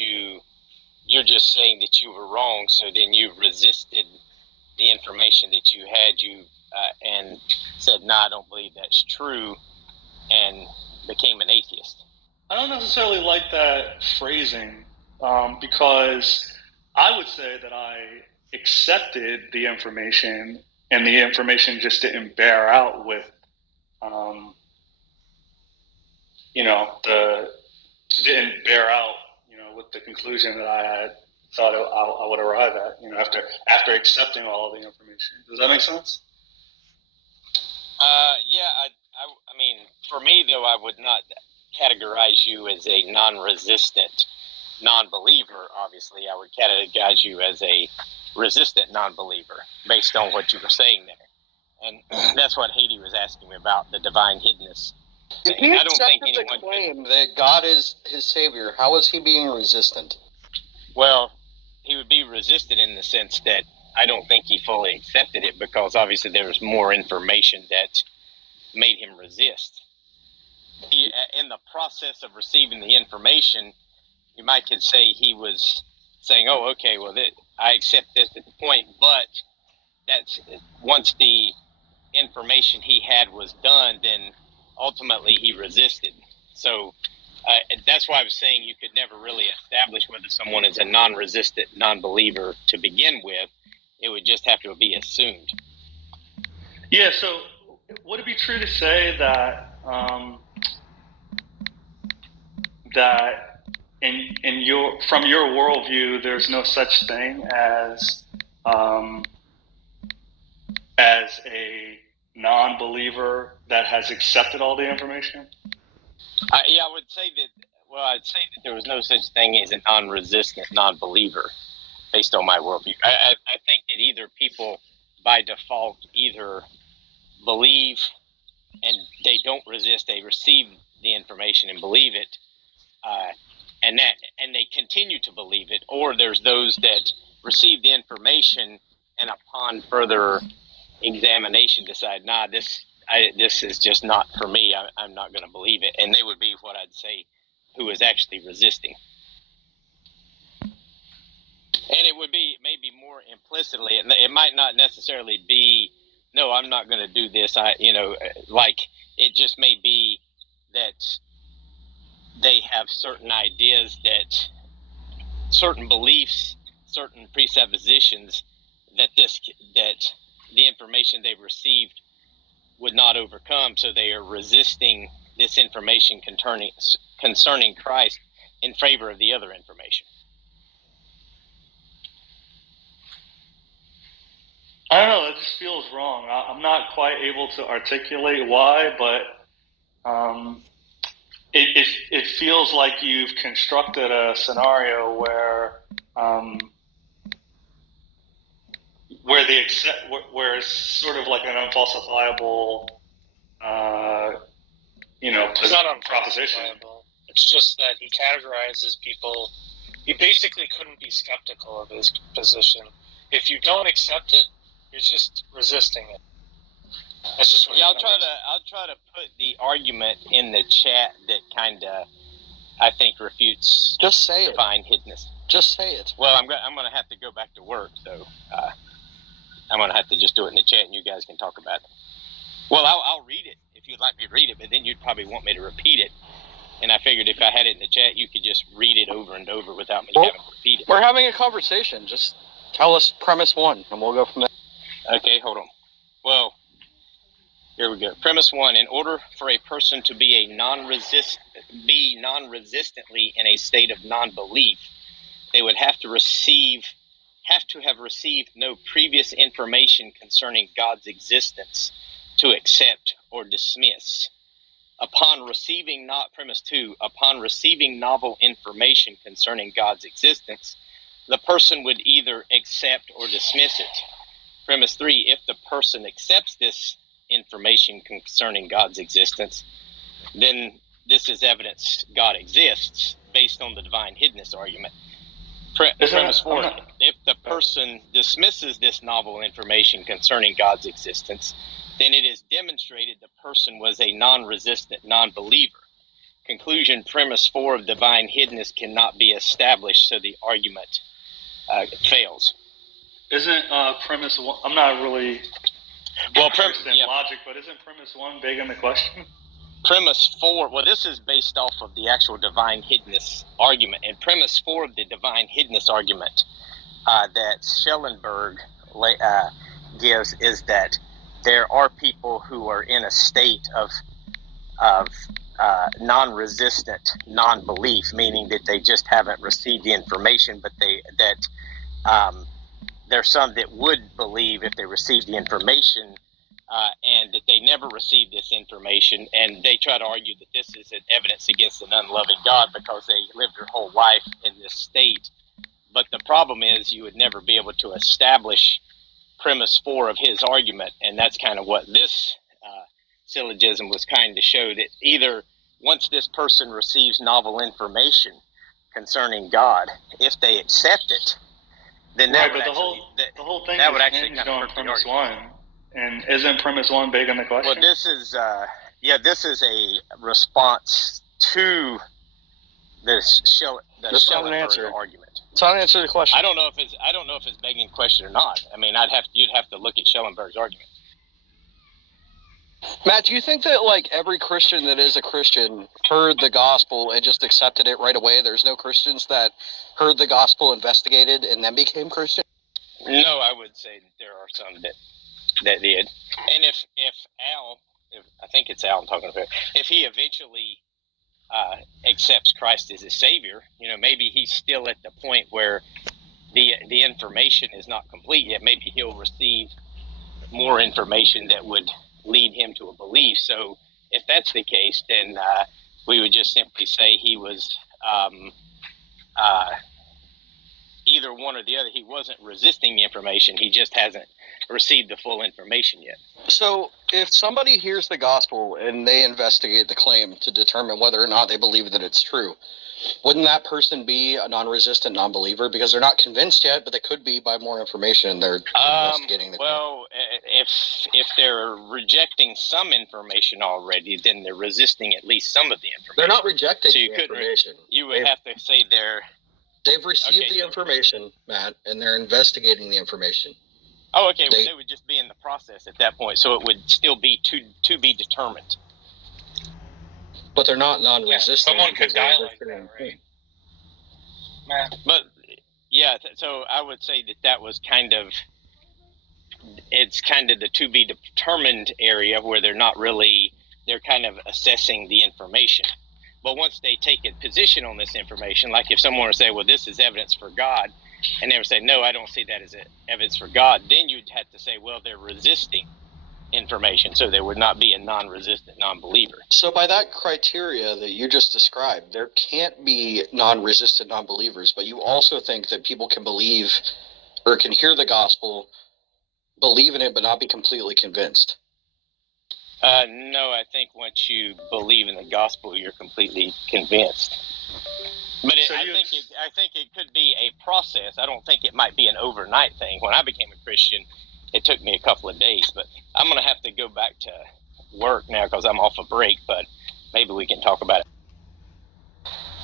you're just saying that you were wrong, so then you resisted the information that you had, and said, "No, I don't believe that's true," and became an atheist. I don't necessarily like that phrasing, because I would say that I accepted the information, and the information just didn't bear out with, with the conclusion that I had thought I would arrive at, after accepting all of the information. Does that make sense? Yeah, I mean, for me, though, I would not categorize you as a non-resistant non-believer. Obviously, I would categorize you as a resistant non-believer based on what you were saying there. And that's what Haiti was asking me about, the divine hiddenness. If he accepted the claim that God is his Savior, how is he being resistant? Well, he would be resistant in the sense that I don't think he fully accepted it, because obviously there was more information that made him resist. In the process of receiving the information, you might could say he was saying, "Oh, okay, well, I accept this at the point," but that's once the information he had was done, then ultimately he resisted. So that's why I was saying you could never really establish whether someone is a non-resistant non-believer to begin with. It would just have to be assumed. Yeah, so would it be true to say that from your worldview, there's no such thing as a non-believer that has accepted all the information? I would say that. Well, I'd say that there was no such thing as a non-resistant non-believer, based on my worldview. I think that either people by default either believe and they don't resist, they receive the information and believe it, and they continue to believe it, or there's those that receive the information and upon further examination decide, nah, this is just not for me. I'm not going to believe it, and they would be what I'd say who is actually resisting. And it would be maybe more implicitly. It might not necessarily be, no, I'm not going to do this. Like it just may be that they have certain ideas, that certain beliefs, certain presuppositions that the information they've received would not overcome. So they are resisting this information concerning Christ in favor of the other information. I don't know. It just feels wrong. I'm not quite able to articulate why, but it feels like you've constructed a scenario where it's sort of like an unfalsifiable, It's not proposition. It's just that he categorizes people. He basically couldn't be skeptical of his position. If you don't accept it, you're just resisting it. That's just what. Yeah, I'll try to put the argument in the chat that kind of, I think, refutes. Just say divine hiddenness. Just say it. Well, I'm going to have to go back to work, so I'm going to have to just do it in the chat, and you guys can talk about it. Well, I'll read it if you'd like me to read it, but then you'd probably want me to repeat it. And I figured if I had it in the chat, you could just read it over and over without me having to repeat it. We're having a conversation. Just tell us premise one, and we'll go from there. Okay, hold on. Well, here we go. Premise one: in order for a person to be non-resistantly in a state of non-belief, they would have to have received no previous information concerning God's existence to accept or dismiss. upon receiving upon receiving novel information concerning God's existence, the person would either accept or dismiss it. Premise 3, if the person accepts this information concerning God's existence, then this is evidence God exists based on the divine hiddenness argument. Premise 4, if the person dismisses this novel information concerning God's existence, then it is demonstrated the person was a non-resistant non-believer. Conclusion, premise 4 of divine hiddenness cannot be established, so the argument fails. Isn't premise 1, I'm not really versed in logic, but isn't premise 1 big in the question? Premise 4, well, this is based off of the actual divine hiddenness argument. And premise 4 of the divine hiddenness argument that Schellenberg gives is that there are people who are in a state of non-resistant non-belief, meaning that they just haven't received the information, but there's some that would believe if they received the information, and that they never received this information, and they try to argue that this is an evidence against an unloving God because they lived their whole life in this state. But the problem is you would never be able to establish premise 4 of his argument, and that's kind of what this syllogism was kind to show, that either once this person receives novel information concerning God, if they accept it, then that would the whole thing that would is actually hinged kind of on hurt the premise argument. 1. And isn't premise 1 big in the question? Well, this is a response to the Schellenberg argument. It's not an answer to the question. I don't know if it's begging the question or not. I mean, you'd have to look at Schellenberg's argument. Matt, do you think that like every Christian that is a Christian heard the gospel and just accepted it right away? There's no Christians that heard the gospel, investigated, and then became Christian? No, I would say that there are some that did. And if Al, I think it's Al I'm talking about, if he eventually accepts Christ as his Savior, maybe he's still at the point where the information is not complete yet. Maybe he'll receive more information that would lead him to a belief. So if that's the case, then we would just simply say he was either one or the other. He wasn't resisting the information. He just hasn't received the full information yet. So if somebody hears the gospel and they investigate the claim to determine whether or not they believe that it's true, wouldn't that person be a non-resistant non-believer? Because they're not convinced yet, but they could be by more information. They're investigating the claim. Well, if they're rejecting some information already, then they're resisting at least some of the information. They're not rejecting the information. You would have to say they've received the information, Matt, and they're investigating the information. Oh, okay. Well, they would just be in the process at that point, so it would still be to be determined. But they're not non-resistant. Someone could die like that, right? But yeah, so I would say that was it's kind of the to be determined area where they're kind of assessing the information. But once they take a position on this information, like if someone were to say, well, this is evidence for God, and they would say, no, I don't see that as evidence for God, then you'd have to say, well, they're resisting information, so there would not be a non-resistant non-believer. So by that criteria that you just described, there can't be non-resistant non-believers, but you also think that people can believe or can hear the gospel, believe in it, but not be completely convinced. No, I think once you believe in the gospel, you're completely convinced. But I think it could be a process. I don't think it might be an overnight thing. When I became a Christian, it took me a couple of days. But I'm going to have to go back to work now because I'm off a break. But maybe we can talk about it.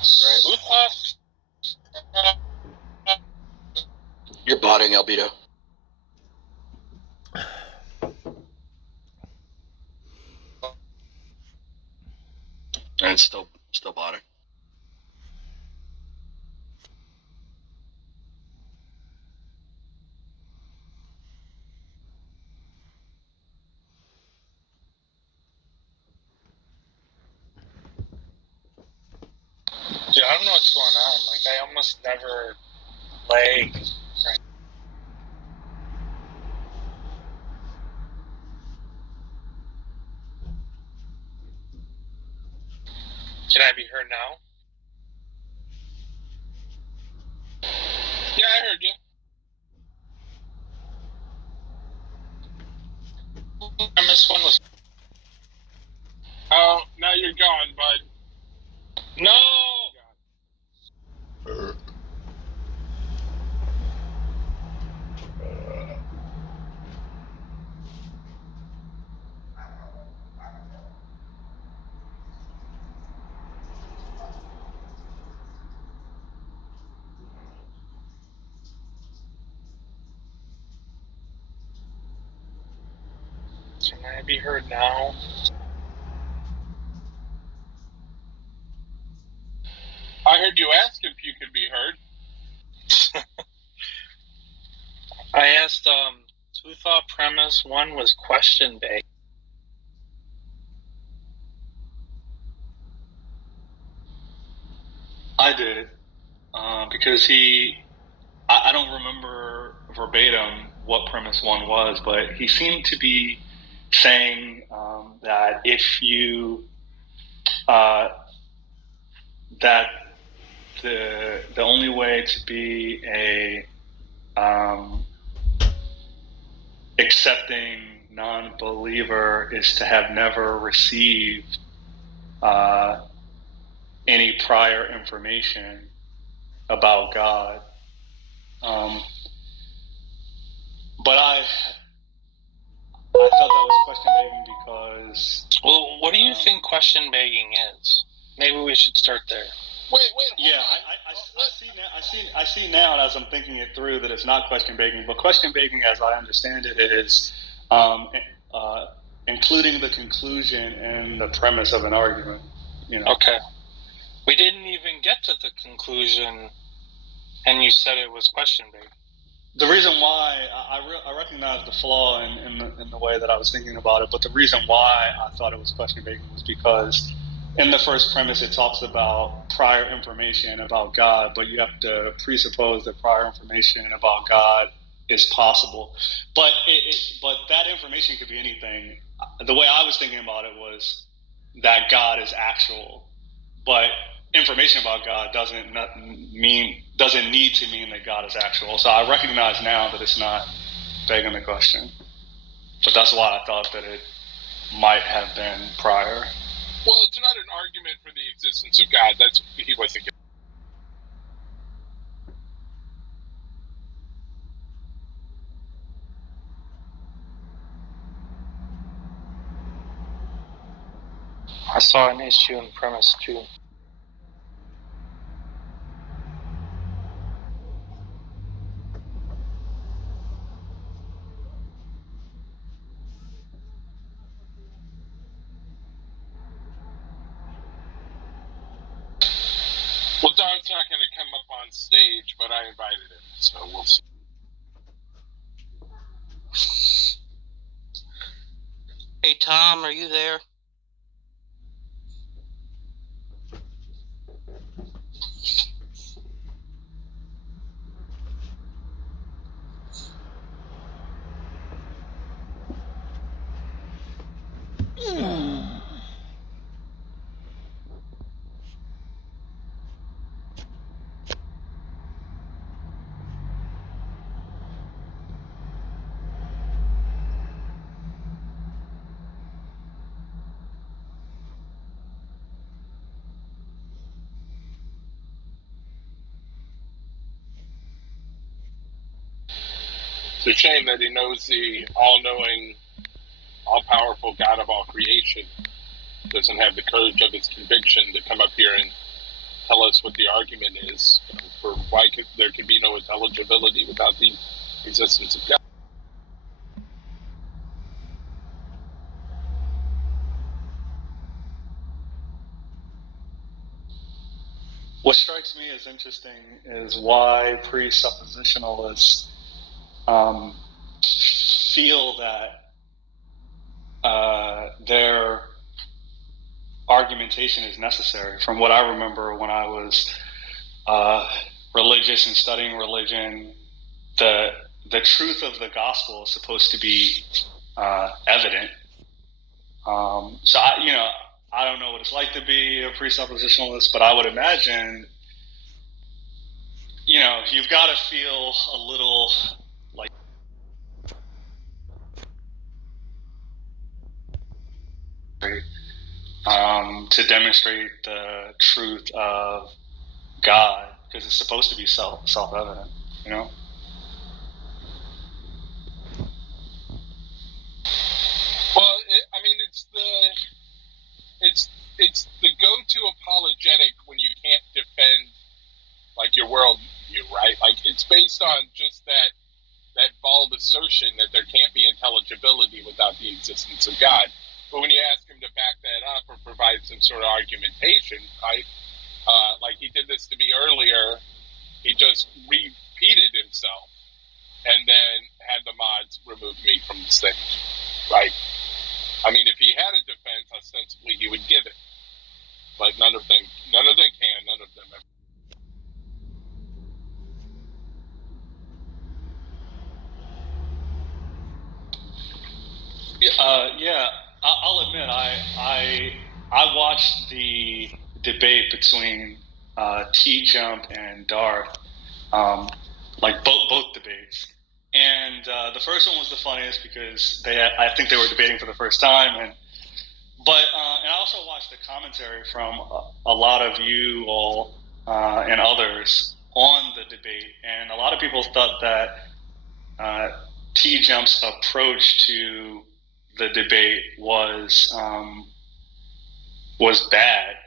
Right. You're botting, Albedo. And it's still botting. Dude, I don't know what's going on. Like, I almost never lag. Right? Can I be heard now? Yeah, I heard you. Premise one was. Oh, now you're gone, bud. No! Can I be heard now? I heard you ask if you could be heard. I asked who thought premise one was question based. I did, because I don't remember verbatim what premise one was, but he seemed to be saying that if you, that the only way to be a accepting non-believer is to have never received any prior information about God. But I thought that was question begging because. Well, what do you think question begging is? Maybe we should start there. Wait. Yeah, I see now as I'm thinking it through that it's not question begging, but question begging, as I understand it, is including the conclusion and the premise of an argument. You know. Okay. We didn't even get to the conclusion, and you said it was question begging. The reason why I recognize the flaw in the way that I was thinking about it, but the reason why I thought it was question begging was because in the first premise it talks about prior information about God, but you have to presuppose that prior information about God is possible. But but that information could be anything. The way I was thinking about it was that God is actual, but information about God doesn't need to mean that God is actual. So I recognize now that it's not begging the question, but that's why I thought that it might have been prior. Well, it's not an argument for the existence of God. That's what he was thinking. I saw an issue in premise too. Well, Don's not going to come up on stage, but I invited him, so we'll see. Hey, Tom, are you there? It's a shame that he knows the all-knowing, all-powerful God of all creation doesn't have the courage of his conviction to come up here and tell us what the argument is for why there could be no intelligibility without the existence of God. What strikes me as interesting is why presuppositionalists feel that their argumentation is necessary. From what I remember when I was religious and studying religion, the truth of the gospel is supposed to be evident. So I don't know what it's like to be a presuppositionalist, but I would imagine, you've got to feel a little like to demonstrate the truth of God, because it's supposed to be self-evident, Well, it's the go-to apologetic when you can't defend like your worldview, right? Like it's based on just that bald assertion that there can't be intelligibility without the existence of God. But when you ask him to back that up or provide some sort of argumentation, right? Like he did this to me earlier, he just repeated himself and then had the mods remove me from the stage, right? I mean, if he had a defense, ostensibly he would give it, but none of them can. None of them ever. I'll admit I watched the debate between T-Jump and Darth, like both debates, and the first one was the funniest because I think they were debating for the first time, and I also watched the commentary from a lot of you all and others on the debate, and a lot of people thought that T-Jump's approach to the debate was bad,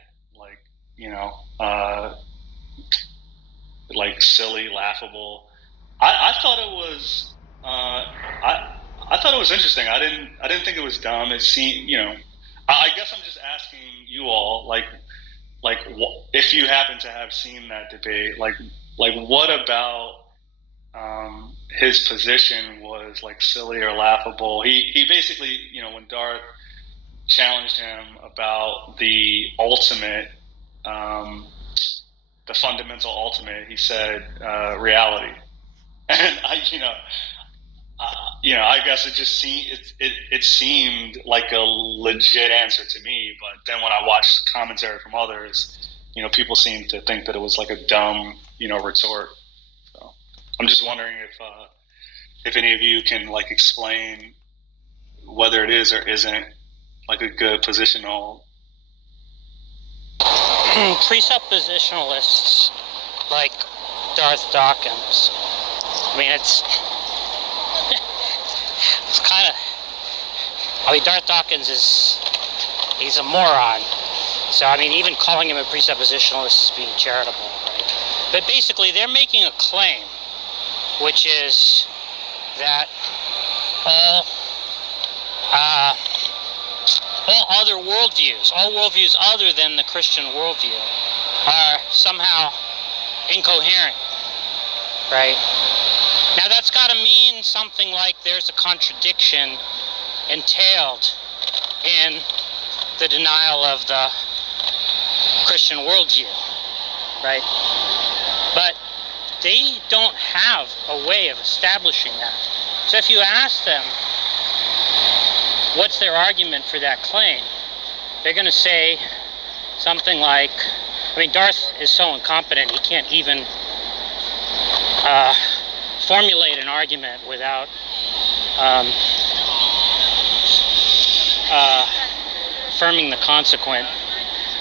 like silly, laughable. I thought it was I thought it was interesting. I didn't think it was dumb. It seemed, I guess I'm just asking you all, like if you happen to have seen that debate, like what about his position was like silly or laughable? He basically, when Darth challenged him about the ultimate, the fundamental ultimate, he said reality, and I guess it just seemed like a legit answer to me. But then when I watched commentary from others, people seemed to think that it was like a dumb, retort. So I'm just wondering if any of you can like explain whether it is or isn't like a good positional. Presuppositionalists like Darth Dawkins. I mean, it's kind of. Darth Dawkins he's a moron. So I mean, even calling him a presuppositionalist is being charitable, right? But basically, they're making a claim, which is that all other worldviews, all worldviews other than the Christian worldview, are somehow incoherent, right? Now that's got to mean something like there's a contradiction entailed in the denial of the Christian worldview, right? But they don't have a way of establishing that. So if you ask them, what's their argument for that claim? They're going to say something like, Darth is so incompetent, he can't even formulate an argument without affirming the consequent.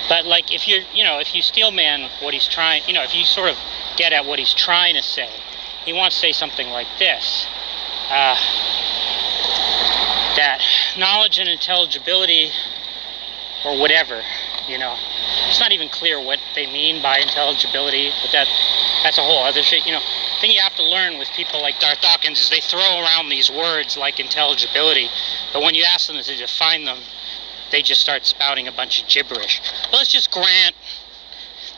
But like if if you steel man what he's trying, if you sort of get at what he's trying to say, he wants to say something like this. That knowledge and intelligibility, or whatever, it's not even clear what they mean by intelligibility, but that's a whole other shit. The thing you have to learn with people like Darth Dawkins is they throw around these words like intelligibility, but when you ask them to define them, they just start spouting a bunch of gibberish. But let's just grant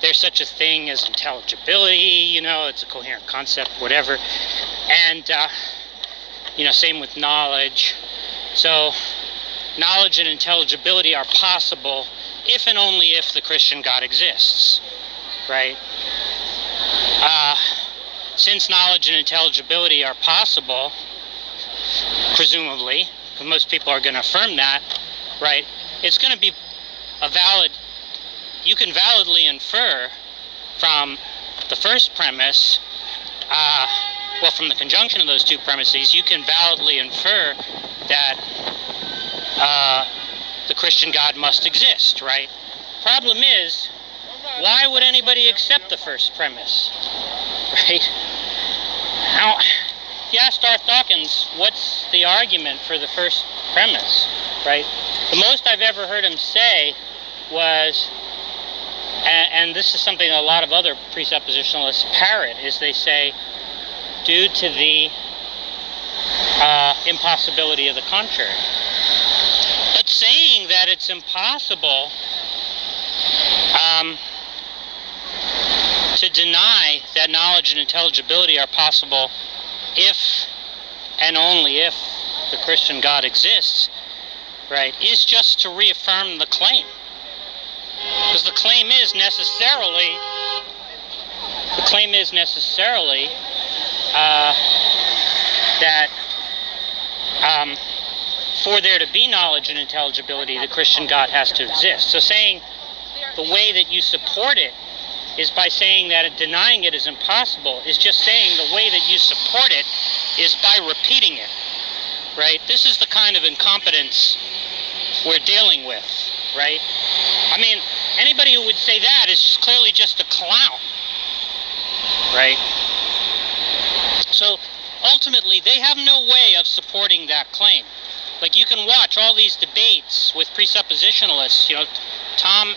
there's such a thing as intelligibility, it's a coherent concept, whatever. And, same with knowledge. So, knowledge and intelligibility are possible if and only if the Christian God exists, right? Since knowledge and intelligibility are possible, presumably, because most people are going to affirm that, right? It's going to be you can validly infer from the first premise, from the conjunction of those two premises, you can validly infer that the Christian God must exist, right? Problem is, why would anybody accept the first premise, right? Now, if you ask Darth Dawkins, what's the argument for the first premise, right? The most I've ever heard him say was, and this is something a lot of other presuppositionalists parrot, is they say, due to the impossibility of the contrary. But saying that it's impossible to deny that knowledge and intelligibility are possible if and only if the Christian God exists, right, is just to reaffirm the claim. Because the claim is necessarily that for there to be knowledge and intelligibility, the Christian God has to exist. So saying the way that you support it is by saying that denying it is impossible, is just saying the way that you support it is by repeating it, right? This is the kind of incompetence we're dealing with, right? I mean, anybody who would say that is clearly just a clown, right? So ultimately, they have no way of supporting that claim. Like, you can watch all these debates with presuppositionalists. You know, Tom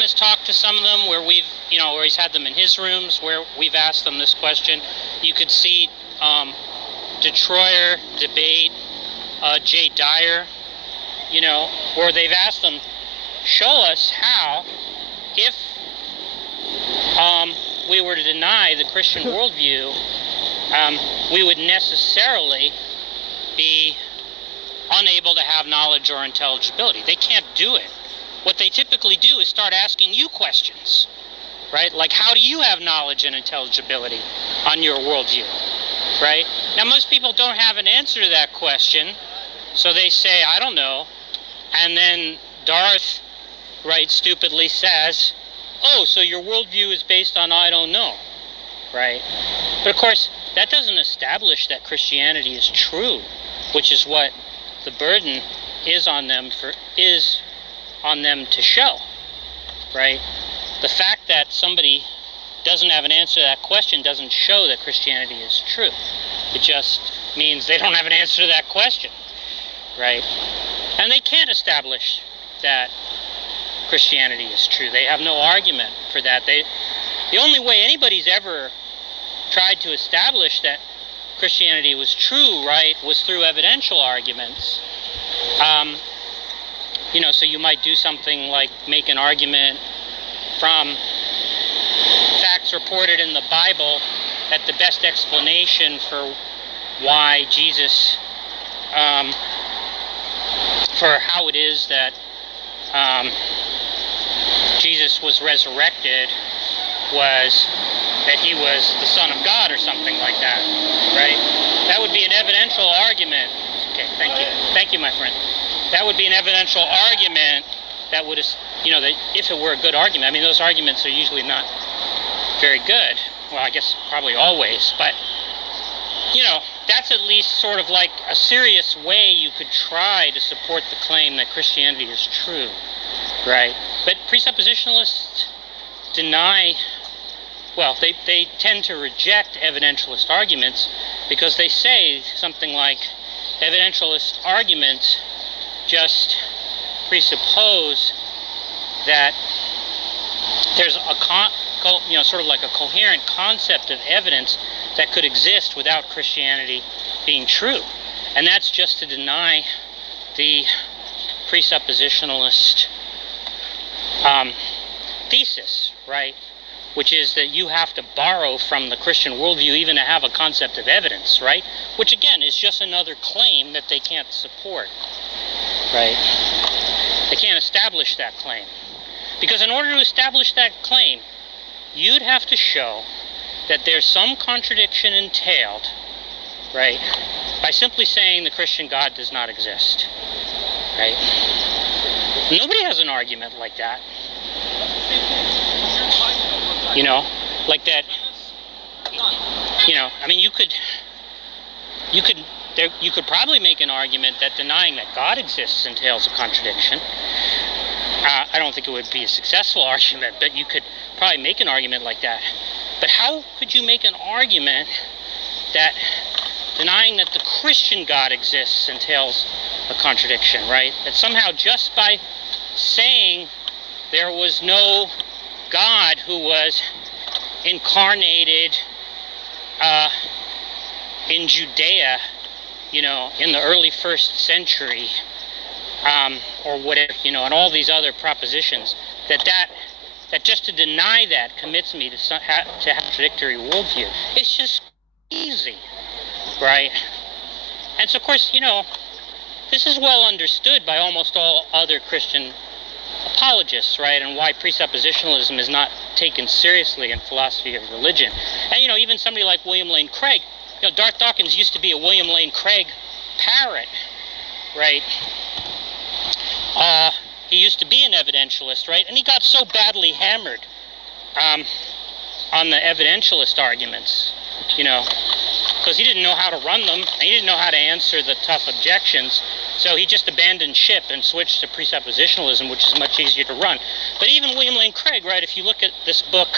has talked to some of them where where he's had them in his rooms where we've asked them this question. You could see Detroyer debate, Jay Dyer, where they've asked them, show us how, if we were to deny the Christian worldview, we would necessarily be unable to have knowledge or intelligibility. They can't do it. What they typically do is start asking you questions, right? Like, how do you have knowledge and intelligibility on your worldview, right? Now, most people don't have an answer to that question, so they say, I don't know. And then Darth, right, stupidly says, oh, so your worldview is based on I don't know, right? But of course, that doesn't establish that Christianity is true, which is what the burden is on them to show, right? The fact that somebody doesn't have an answer to that question doesn't show that Christianity is true. It just means they don't have an answer to that question, right? And they can't establish that Christianity is true. They have no argument for that. The only way anybody's ever tried to establish that Christianity was true, right, was through evidential arguments. So you might do something like make an argument from facts reported in the Bible that the best explanation for why Jesus, for how it is that Jesus was resurrected was that he was the Son of God or something like that, right? That would be an evidential argument. Okay, thank you. Thank you, my friend. That would be an evidential argument that would, that if it were a good argument, I mean, those arguments are usually not very good. Well, I guess probably always, but, that's at least sort of like a serious way you could try to support the claim that Christianity is true, right? But presuppositionalists deny, they tend to reject evidentialist arguments because they say something like, evidentialist arguments just presuppose that there's sort of like a coherent concept of evidence that could exist without Christianity being true. And that's just to deny the presuppositionalist thesis, right? Which is that you have to borrow from the Christian worldview even to have a concept of evidence, right? Which again is just another claim that they can't support, right? They can't establish that claim. Because in order to establish that claim, you'd have to show that there's some contradiction entailed, right, by simply saying the Christian God does not exist, right? Nobody has an argument like that. You know, like that. You know, I mean, you could probably make an argument that denying that God exists entails a contradiction. I don't think it would be a successful argument, but you could probably make an argument like that. But how could you make an argument that denying that the Christian God exists entails a contradiction, right? That somehow just by saying there was no God who was incarnated in Judea, you know, in the early 1st century, or whatever, you know, and all these other propositions, that just to deny that commits me to have a contradictory worldview. It's just easy, right? And so, of course, you know, this is well understood by almost all other Christian apologists, right? And why presuppositionalism is not taken seriously in philosophy of religion. And, you know, even somebody like William Lane Craig, you know, Darth Dawkins used to be a William Lane Craig parrot, right? He used to be an evidentialist, right? And he got so badly hammered on the evidentialist arguments, you know, because he didn't know how to run them, and he didn't know how to answer the tough objections. So he just abandoned ship and switched to presuppositionalism, which is much easier to run. But even William Lane Craig, right, if you look at this book,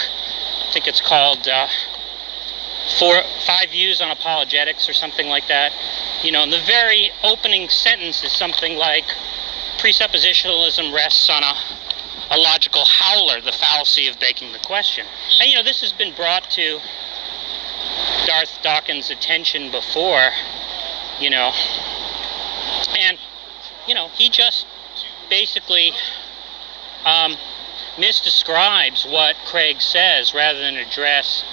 I think it's called 5 Views on Apologetics or something like that, you know, and the very opening sentence is something like, presuppositionalism rests on a logical howler, the fallacy of begging the question. And, you know, this has been brought to Darth Dawkins' attention before, you know, and, you know, he just basically misdescribes what Craig says rather than address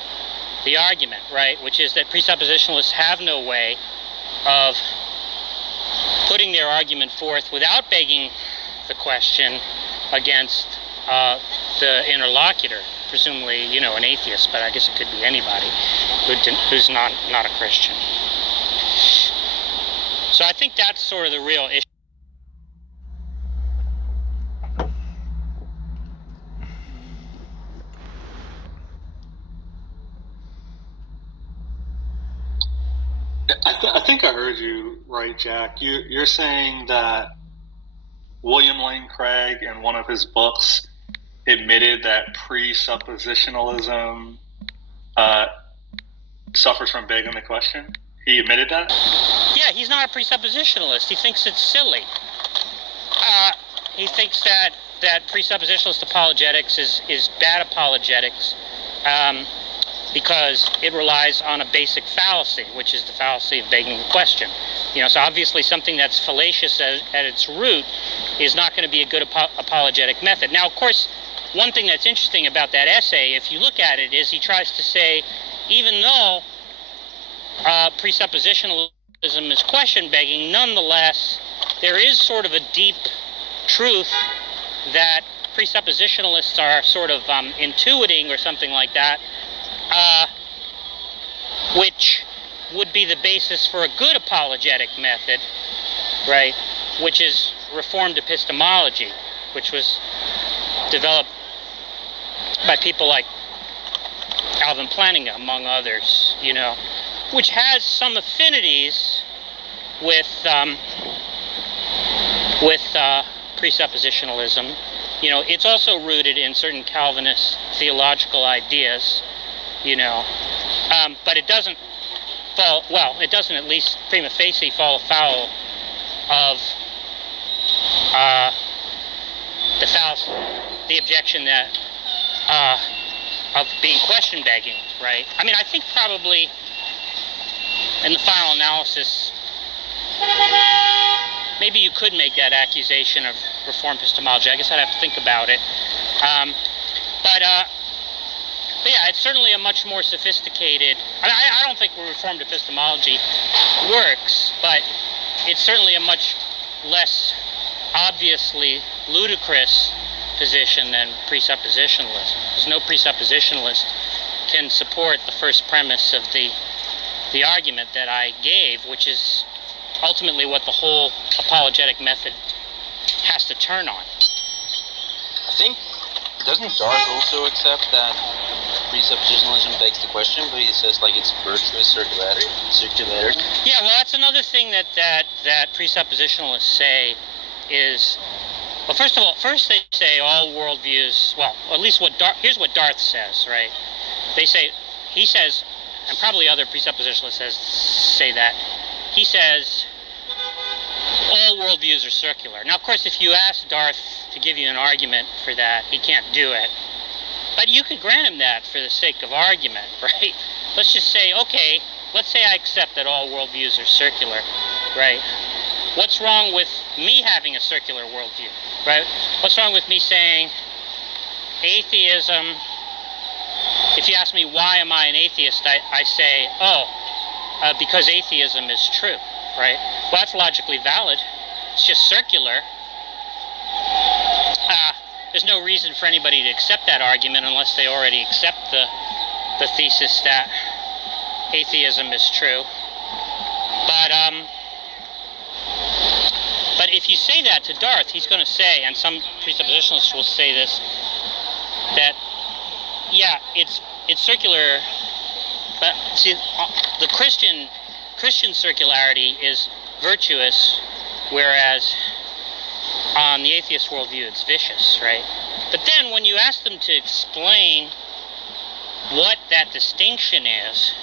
the argument, right, which is that presuppositionalists have no way of putting their argument forth without begging the question against the interlocutor, presumably, you know, an atheist, but I guess it could be anybody who's not a Christian. So I think that's sort of the real issue. I think I heard you right, Jack. You're saying that William Lane Craig, in one of his books, admitted that presuppositionalism suffers from begging the question? He admitted that? Yeah, he's not a presuppositionalist. He thinks it's silly. He thinks that presuppositionalist apologetics is bad apologetics because it relies on a basic fallacy, which is the fallacy of begging the question. You know, so obviously something that's fallacious at its root is not going to be a good apologetic method. Now, of course, one thing that's interesting about that essay, if you look at it, is he tries to say, even though presuppositionalism is question-begging, nonetheless, there is sort of a deep truth that presuppositionalists are sort of intuiting or something like that, which would be the basis for a good apologetic method, right, which is Reformed epistemology, which was developed by people like Alvin Plantinga, among others, you know, which has some affinities with presuppositionalism. You know, it's also rooted in certain Calvinist theological ideas, you know, but it doesn't fall, well, it doesn't at least prima facie fall afoul of the objection that of being question begging, right? I mean, I think probably in the final analysis, maybe you could make that accusation of Reformed epistemology. I guess I'd have to think about it. But yeah, it's certainly a much more sophisticated, I don't think Reformed epistemology works, but it's certainly a much less obviously ludicrous position than presuppositionalism. Because no presuppositionalist can support the first premise of the argument that I gave, which is ultimately what the whole apologetic method has to turn on. think, doesn't Darth also accept that presuppositionalism begs the question, but he says like it's virtuous circularity? Yeah, well, that's another thing that presuppositionalists say is, well, first they say all worldviews, well, at least here's what Darth says, right? He says, and probably other presuppositionalists say that, he says all worldviews are circular. Now, of course, if you ask Darth to give you an argument for that, he can't do it. But you could grant him that for the sake of argument, right? Let's just say, okay, let's say I accept that all worldviews are circular, right? What's wrong with me having a circular worldview, right? What's wrong with me saying atheism? If you ask me why am I an atheist, I say, because atheism is true, right? Well, that's logically valid. It's just circular. There's no reason for anybody to accept that argument unless they already accept the thesis that atheism is true. But if you say that to Darth, he's going to say, and some presuppositionalists will say this, that yeah, it's circular, but see, the Christian circularity is virtuous, whereas on the atheist worldview it's vicious, right? But then when you ask them to explain what that distinction is,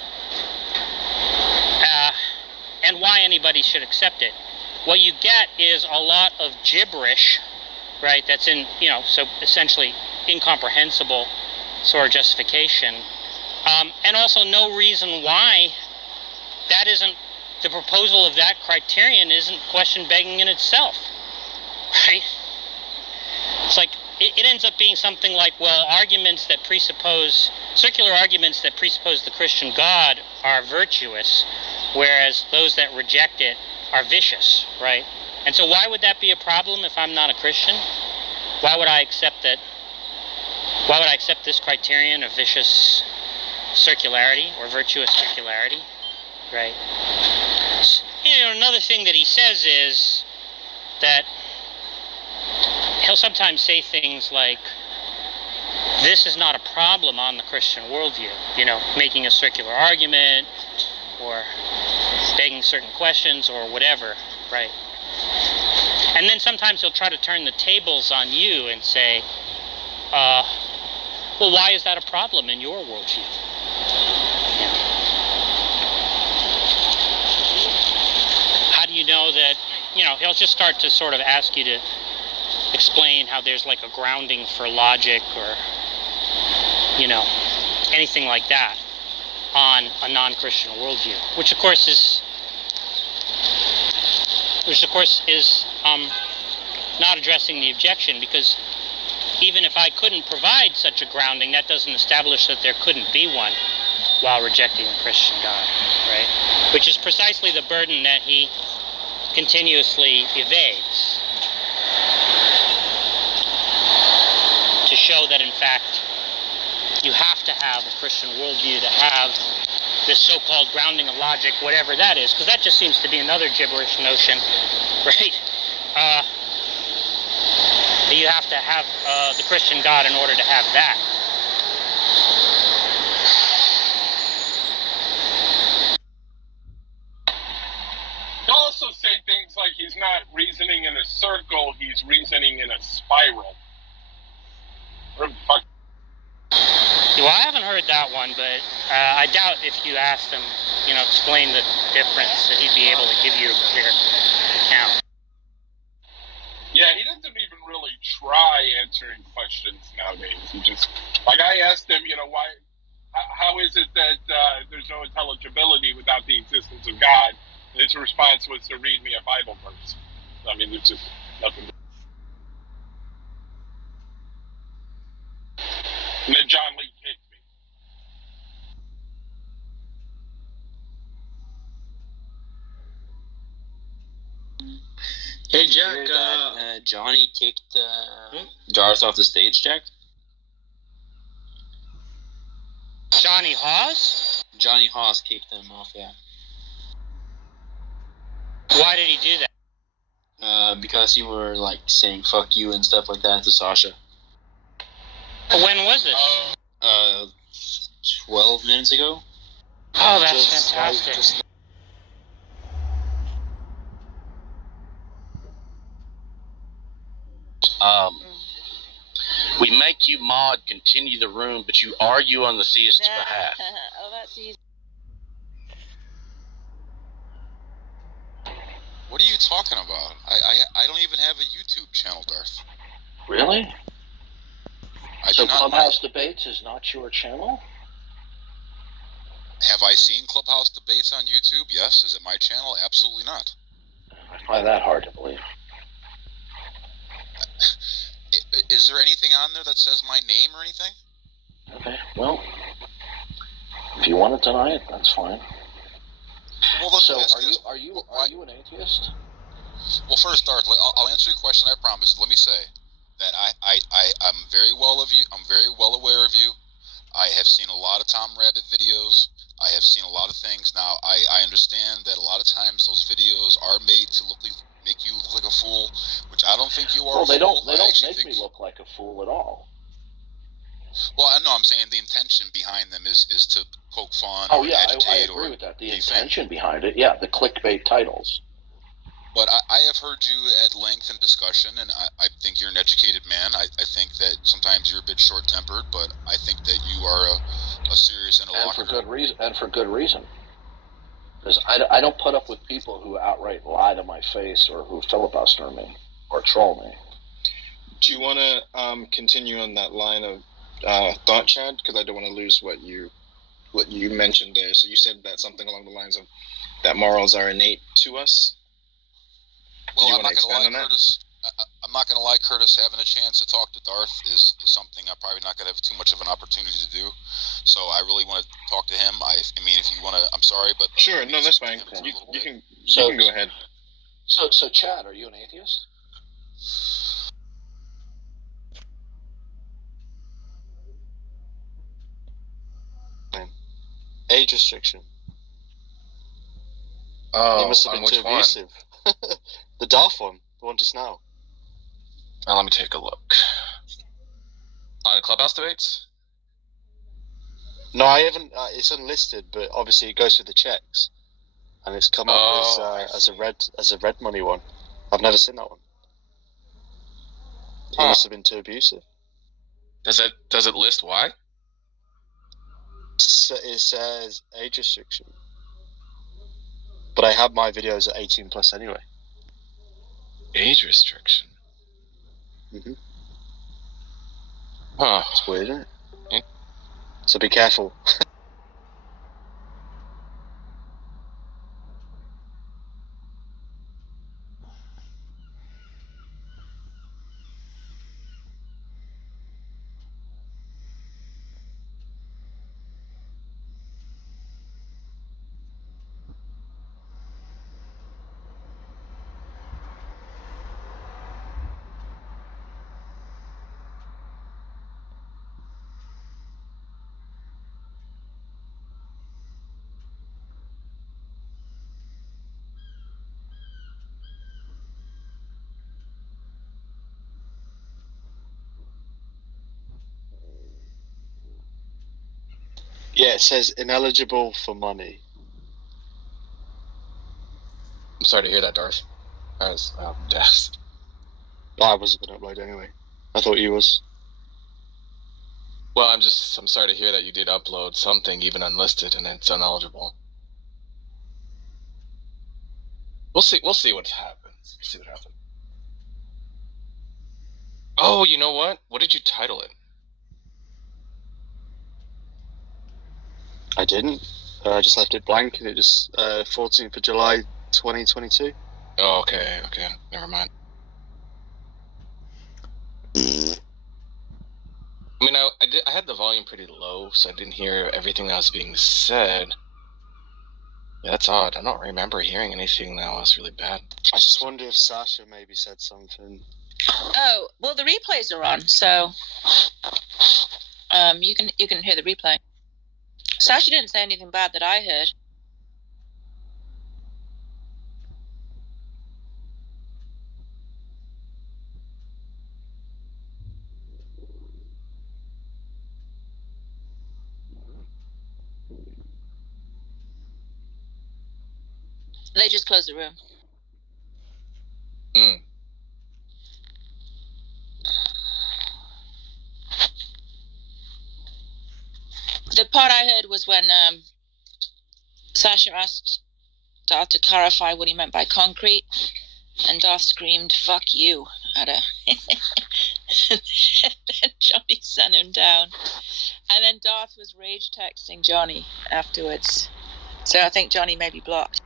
and why anybody should accept it, what you get is a lot of gibberish, right? That's so essentially incomprehensible sort of justification, and also no reason why that isn't, the proposal of that criterion isn't question begging in itself, right? It's like, it ends up being something like, well, circular arguments that presuppose the Christian God are virtuous, whereas those that reject it are vicious, right? And so why would that be a problem if I'm not a Christian? Why would I accept this criterion of vicious circularity or virtuous circularity, right? Another thing that he says is that he'll sometimes say things like, this is not a problem on the Christian worldview, making a circular argument or begging certain questions or whatever, right? And then sometimes he'll try to turn the tables on you and say, well, why is that a problem in your worldview? How do you know that, he'll just start to sort of ask you to explain how there's like a grounding for logic or, anything like that on a non-Christian worldview, which of course is not addressing the objection, because even if I couldn't provide such a grounding, that doesn't establish that there couldn't be one while rejecting the Christian God, right? Which is precisely the burden that he continuously evades, to show that in fact you have to have a Christian worldview to have this so-called grounding of logic, whatever that is, because that just seems to be another gibberish notion, right? You have to have the Christian God in order to have that. He'll also say things like he's not reasoning in a circle, he's reasoning in a spiral. Or fuck. Well, I haven't heard that one, but I doubt if you asked him, explain the difference, that he'd be able to give you a clear account. Yeah, he doesn't even really try answering questions nowadays. He just, like I asked him, how is it that there's no intelligibility without the existence of God? And his response was to read me a Bible verse. I mean, there's just nothing. And then John Lee kicked me. Hey, Jack, Johnny kicked Darth off the stage, Jack? Johnny Hawes? Johnny Hawes kicked him off, yeah. Why did he do that? Because you were, saying fuck you and stuff like that to Sasha. When was this? 12 minutes ago. Oh, that's fantastic. We make you mod, continue the room, but you argue on the theist's behalf. Oh, that's easy. What are you talking about? I don't even have a YouTube channel, Darth. Really? So Clubhouse Debates is not your channel? Have I seen Clubhouse Debates on YouTube? Yes. Is it my channel? Absolutely not. I find that hard to believe. Is there anything on there that says my name or anything? Okay, well, if you want to deny it, that's fine. Well, let's so, ask this. Are you an atheist? Well, first, Darth, I'll answer your question. I promise. Let me say that I'm very well aware of you. I have seen a lot of Tom Rabbit videos. I have seen a lot of things. Now, I understand that a lot of times those videos are made to make you look like a fool, which I don't think you are. Well, they don't make me look like a fool at all. Well, I know. I'm saying the intention behind them is to poke fun. Oh or yeah, agitate I agree or with that. The intention behind it, yeah, the clickbait titles. But I have heard you at length in discussion, and I think you're an educated man. I think that sometimes you're a bit short-tempered, but I think that you are a serious interlocutor. And for good reason. Because I don't put up with people who outright lie to my face or who filibuster me or troll me. Do you want to continue on that line of thought, Chad? Because I don't want to lose what you mentioned there. So you said that something along the lines of that morals are innate to us. Well, I'm not going to lie, Curtis. I'm not going to lie, Curtis. Having a chance to talk to Darth is something I'm probably not going to have too much of an opportunity to do. So I really want to talk to him. I mean, if you want to, I'm sorry, but sure, no, that's fine. You can go ahead. So Chad, are you an atheist? Age restriction. Oh, he must have been too abusive. The Darth one, the one just now. Let me take a look. On Clubhouse Debates? No, I haven't. It's unlisted, but obviously it goes through the checks, and it's come up as a red money one. I've never seen that one. He must have been too abusive. Does it list why? It says age restriction, but I have my videos at 18 plus anyway. Age restriction. Mm-hmm. Huh. It's weird, isn't it? So be careful. Yeah, it says ineligible for money. I'm sorry to hear that, Darth. I wasn't going to upload anyway. I thought you was. Well, I'm sorry to hear that you did upload something, even unlisted, and it's ineligible. We'll see what happens. Oh, you know what? What did you title it? I didn't. I just left it blank, and it just 14th of July, 2022. Oh, okay. Never mind. I mean, I had the volume pretty low, so I didn't hear everything that was being said. Yeah, that's odd. I don't remember hearing anything that was really bad. I just wonder if Sasha maybe said something. Oh, well, the replays are on, so you can hear the replay. Sasha didn't say anything bad that I heard. They just closed the room. Mm. The part I heard was when Sasha asked Darth to clarify what he meant by concrete, and Darth screamed, "Fuck you," at her. And then Johnny sent him down. And then Darth was rage texting Johnny afterwards. So I think Johnny may be blocked.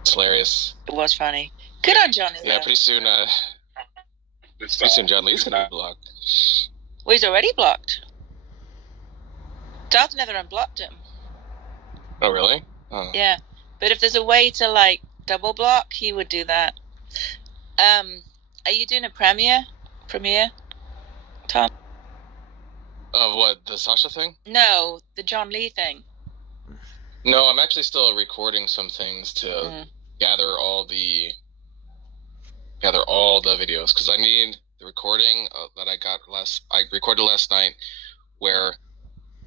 It's hilarious. It was funny. Good on Johnny. Yeah, though. pretty soon John Lee's gonna be blocked. Well, he's already blocked. Darth never unblocked him. Oh, really? Oh. Yeah, but if there's a way to like double block, he would do that. Are you doing a premiere, Tom? Of what, the Sasha thing? No, the John Lee thing. No, I'm actually still recording some things to gather all the videos, because I need the recording that I recorded last night, where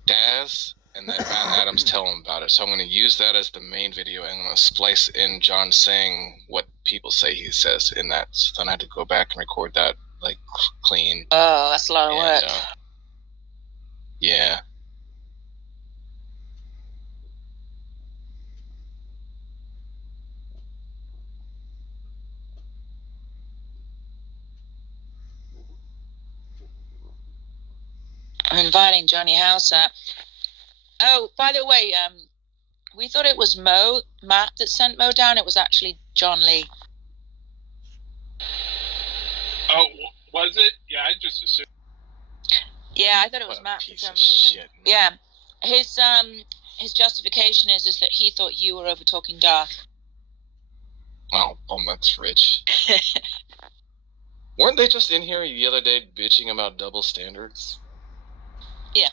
Daz and then Matt Adams tell him about it. So I'm going to use that as the main video, and I'm going to splice in John saying what people say he says in that. So then I had to go back and record that like clean. Oh, that's a lot of work. Yeah. I'm inviting Johnny House up. Oh, by the way, we thought it was Matt that sent Mo down. It was actually John Lee. Oh, was it? Yeah, I just assumed. Yeah, I thought it was Matt for some reason. Yeah, his justification is that he thought you were over talking Darth. Oh, that's rich. Weren't they just in here the other day bitching about double standards? Yeah.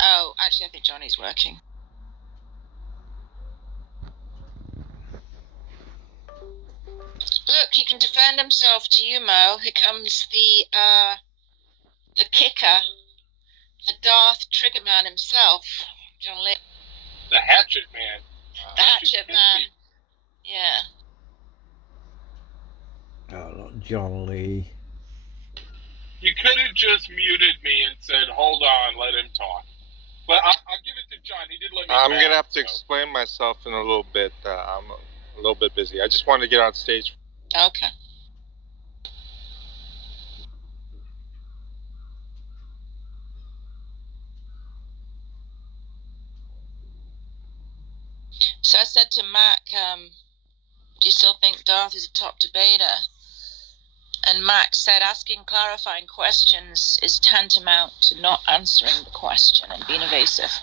Oh, actually, I think Johnny's working. Look, he can defend himself to you, Mo. Here comes the kicker, the Darth Triggerman himself, John Lee. The Hatchet Man. The Hatchet Man. Yeah. Oh, not John Lee. You could have just muted me and said, "Hold on, let him talk." But I'll give it to John. He did let me. I'm gonna have to explain myself in a little bit. I'm a little bit busy. I just wanted to get on stage. Okay. So I said to Mac, do you still think Darth is a top debater? And Mac said asking clarifying questions is tantamount to not answering the question and being evasive.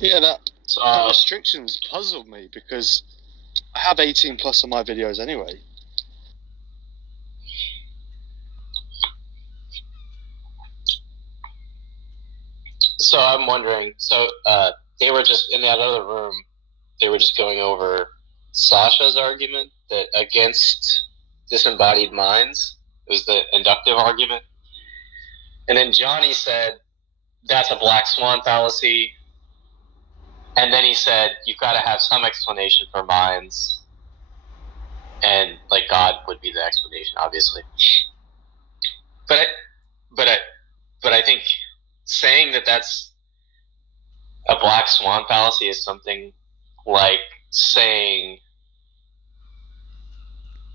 Yeah, the restrictions puzzle me because I have 18 plus on my videos anyway. So I'm wondering, they were just in that other room, they were just going over Sasha's argument that against disembodied minds, it was the inductive argument. And then Johnny said, that's a black swan fallacy. And then he said, you've got to have some explanation for minds. And, like, God would be the explanation, obviously. But I think saying that that's a black swan fallacy is something like saying,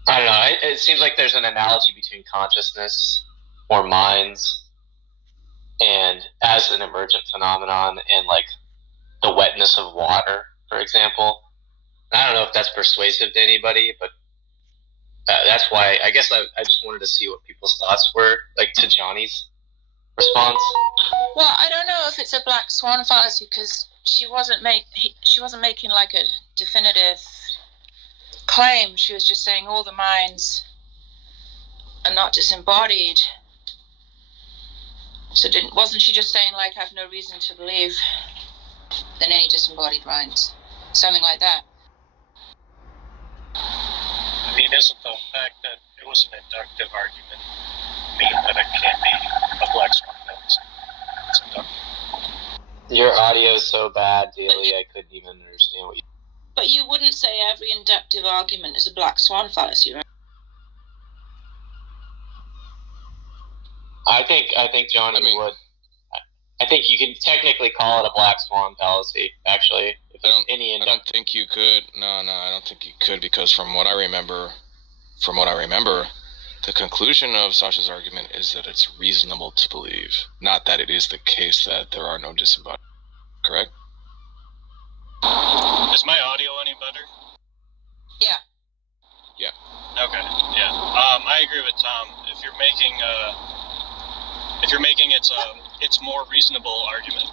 I don't know, it seems like there's an analogy between consciousness or minds and as an emergent phenomenon and like the wetness of water, for example. And I don't know if that's persuasive to anybody, but that's why I guess I just wanted to see what people's thoughts were, like to Johnny's response? Well, I don't know if it's a black swan fallacy because she wasn't making like a definitive claim. She was just saying all the minds are not disembodied. So wasn't she just saying like I have no reason to believe in any disembodied minds, something like that? I mean, isn't the fact that it was an inductive argument mean that it can't be a black swan fallacy? It's inductive. Your audio is so bad, Daly, I couldn't even understand what you... But you wouldn't say every inductive argument is a black swan fallacy, right? I think Johnny would. I think you can technically call it a black swan fallacy, actually. I don't think you could. No, I don't think you could, because from what I remember, the conclusion of Sasha's argument is that it's reasonable to believe, not that it is the case that there are no disembodied. Correct? Is my audio any better? Yeah. Yeah. Okay. Yeah. I agree with Tom. If you're making it's more reasonable argument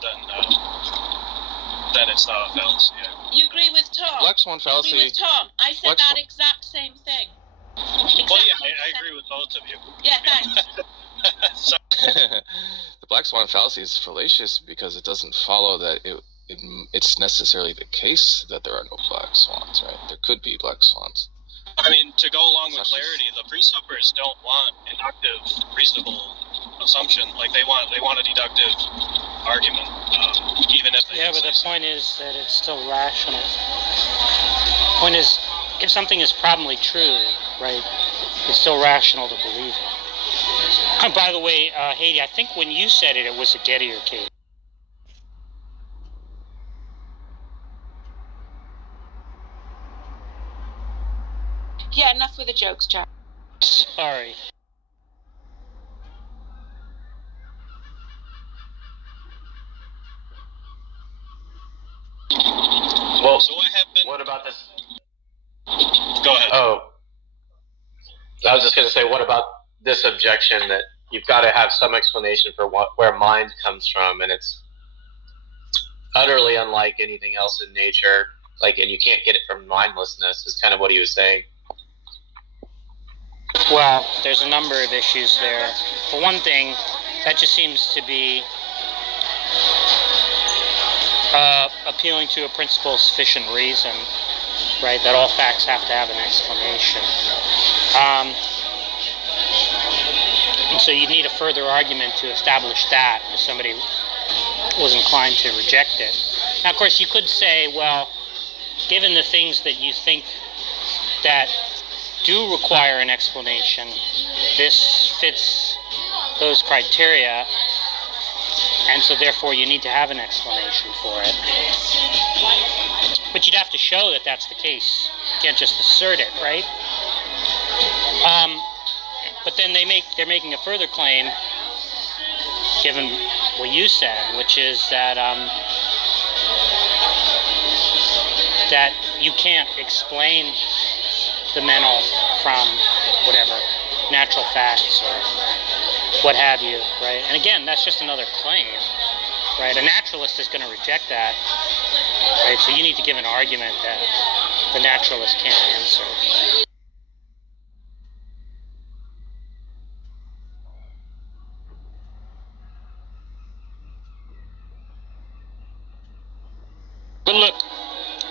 then it's not a fallacy. Yeah. You agree with Tom? Black swan fallacy. You agree with Tom? I said that exact same thing. Well, yeah, I agree with both of you. Yeah, thanks. The black swan fallacy is fallacious because it doesn't follow that it's necessarily the case that there are no black swans, right? There could be black swans. I mean, to go along with clarity, the pre-suppers don't want inductive, reasonable assumption. Like they want a deductive argument, even if they. Yeah, but the point is that it's still rational. The point is, if something is probably true, right, it's still rational to believe it. And by the way, Haiti, I think when you said it, it was a Gettier case. Yeah, enough with the jokes, Jack. Sorry. Well, so what happened? What about this? Go ahead. Oh, I was just going to say, what about this objection that you've got to have some explanation for where mind comes from, and it's utterly unlike anything else in nature, and you can't get it from mindlessness, is kind of what he was saying. Well, there's a number of issues there. For one thing, that just seems to be appealing to a principle of sufficient reason, right? That all facts have to have an explanation. And so you need a further argument to establish that if somebody was inclined to reject it. Now, of course, you could say, well, given the things that you think that do require an explanation, this fits those criteria, and so therefore you need to have an explanation for it. But you'd have to show that that's the case. You can't just assert it, right? But then they're making a further claim, given what you said, which is that that you can't explain the mental from whatever natural facts or what have you, right? And again, that's just another claim, right? A naturalist is going to reject that, right? So you need to give an argument that the naturalist can't answer. But look,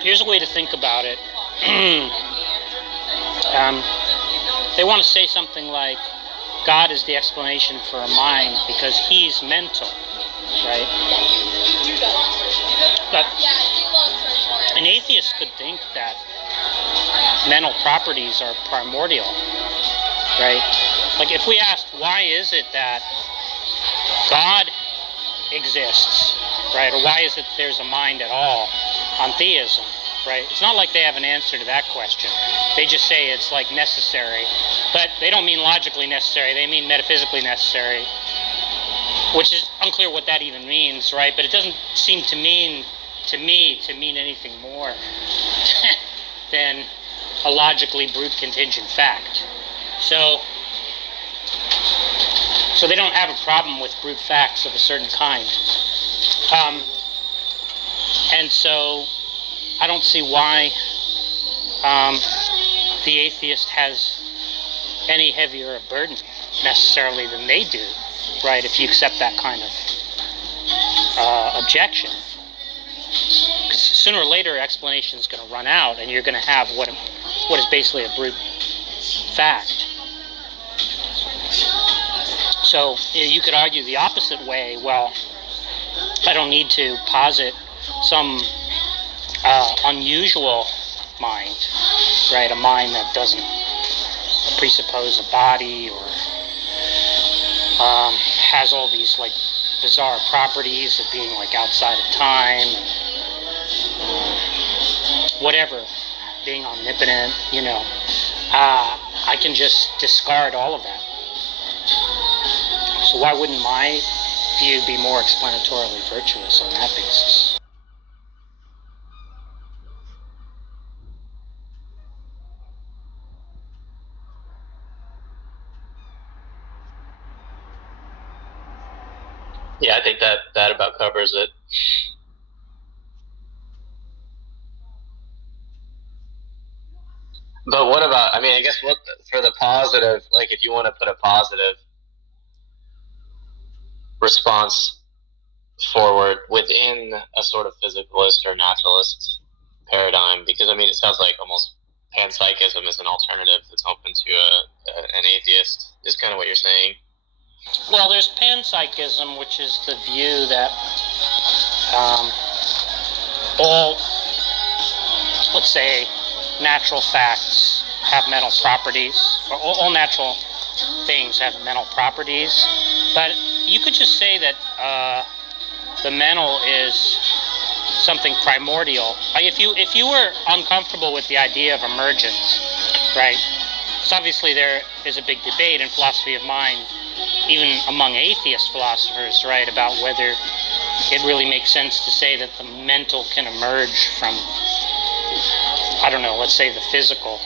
here's a way to think about it. They want to say something like, God is the explanation for a mind because he's mental, right? But an atheist could think that mental properties are primordial, right? Like if we asked, why is it that God exists, right? Or why is it there's a mind at all on theism, right? It's not like they have an answer to that question. They just say it's like necessary, but they don't mean logically necessary. They mean metaphysically necessary, which is unclear what that even means, right? But it doesn't seem to mean, to me, anything more than a logically brute contingent fact. So So they don't have a problem with brute facts of a certain kind. And so I don't see why the atheist has any heavier a burden necessarily than they do, right, if you accept that kind of objection. Because sooner or later, explanation is going to run out, and you're going to have what is basically a brute fact. So you could argue the opposite way. Well, I don't need to posit some unusual mind, right? A mind that doesn't presuppose a body or has all these like bizarre properties of being like outside of time, whatever, being omnipotent, you know. I can just discard all of that. So why wouldn't my view be more explanatorily virtuous on that basis? Yeah, I think that about covers it. But what about, I mean, I guess what for the positive, like if you want to put a positive response forward within a sort of physicalist or naturalist paradigm, because I mean, it sounds like almost panpsychism is an alternative that's open to an atheist, is kind of what you're saying. Well, there's panpsychism, which is the view that all, let's say, natural facts have mental properties, or all natural things have mental properties. But you could just say that the mental is something primordial. Like if you were uncomfortable with the idea of emergence, right? Because obviously there is a big debate in philosophy of mind, even among atheist philosophers, right, about whether it really makes sense to say that the mental can emerge from, I don't know, let's say the physical.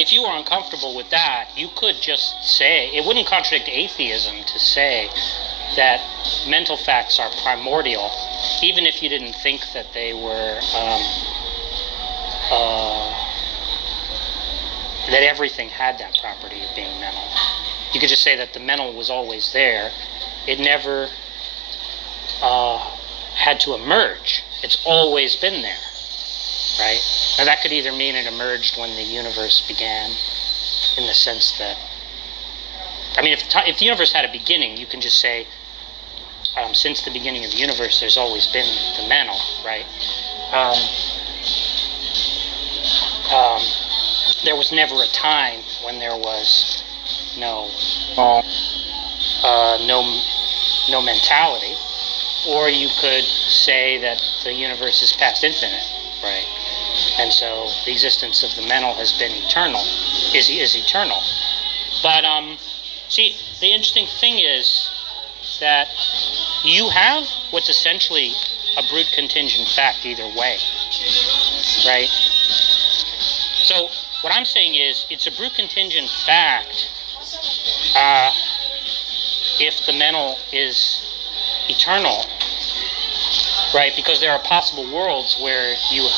If you were uncomfortable with that, you could just say, it wouldn't contradict atheism to say that mental facts are primordial, even if you didn't think that they were, that everything had that property of being mental. You could just say that the mental was always there. It never had to emerge. It's always been there, right? Now that could either mean it emerged when the universe began, in the sense that, I mean, if the universe had a beginning, you can just say, since the beginning of the universe, there's always been the mental, right? There was never a time when there was no mentality. Or you could say that the universe is past infinite, right? And so the existence of the mental has been eternal, is eternal. But see, the interesting thing is that you have what's essentially a brute contingent fact either way, right? So what I'm saying is it's a brute contingent fact if the mental is eternal, right? Because there are possible worlds where you